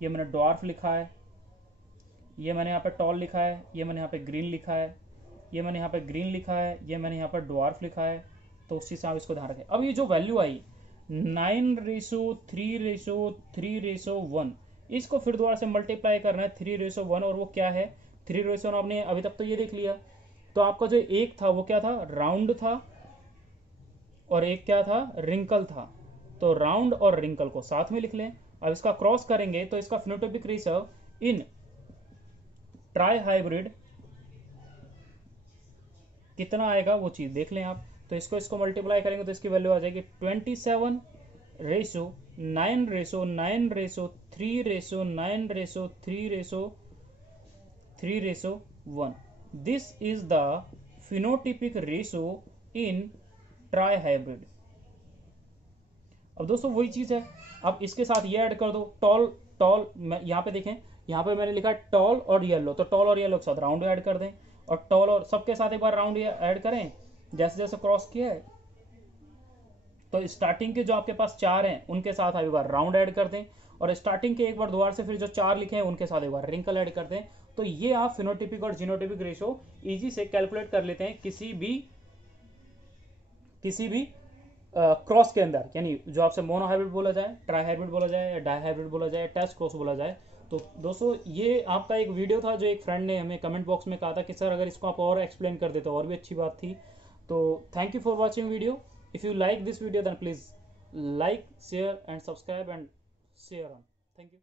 ये मैंने ड्वार्फ लिखा है, ये मैंने यहाँ पे टॉल लिखा है, ये मैंने यहाँ पे ग्रीन लिखा है, ये मैंने यहाँ पे ग्रीन लिखा है, ये मैंने यहाँ पर ड्वार्फ लिखा है। तो उसी से आप इसको ध्यान रखें। अब ये जो वैल्यू आई 9:3:3:1, इसको फिर दोबारा से मल्टीप्लाई करना है 3:1, और वो क्या है 3:1। आपने अभी तक तो ये देख लिया। तो आपका जो एक था वो क्या था, राउंड था, और एक क्या था, रिंकल था। तो राउंड और रिंकल को साथ में लिख लें। अब इसका क्रॉस करेंगे तो इसका फिनोटाइपिक रेशो इन ट्राई हाइब्रिड कितना आएगा वो चीज देख लें आप। तो इसको मल्टीप्लाई करेंगे तो इसकी वैल्यू आ जाएगी 27:9:3:9:3:3:1। This is the phenotypic ratio in try hybrid. अब दोस्तों वही चीज है, अब इसके साथ ये ऐड कर दो, टॉल टॉल, यहाँ पे देखें, यहाँ पे मैंने लिखा टॉल और येलो, तो टॉल और येलो के साथ राउंड ऐड कर दें, और टॉल और सबके साथ एक बार राउंड ऐड करें। जैसे जैसे क्रॉस किया है तो स्टार्टिंग के जो आपके पास 4 हैं उनके साथ आप एक बार राउंड ऐड कर दें, और स्टार्टिंग के एक बार दोबारा से फिर जो 4 लिखे हैं उनके साथ एक बार रिंकल ऐड कर दें। तो ये आप फिनोटिपिक और जीनोटिपिक रेशो इजी से कैलकुलेट कर लेते हैं किसी भी क्रॉस के अंदर, यानी जो आपसे मोनो हाइब्रिड बोला जाए, ट्राई हाइब्रिड बोला जाए, या डाई हाइब्रिड बोला जाए, टेस्ट क्रॉस बोला जाए। तो दोस्तों ये आपका एक वीडियो था जो एक फ्रेंड ने हमें कमेंट बॉक्स में कहा था कि सर अगर इसको आप और एक्सप्लेन कर देते तो और भी अच्छी बात थी। तो thank you for watching video. If you like this video then please like, share and subscribe and share on. Thank you.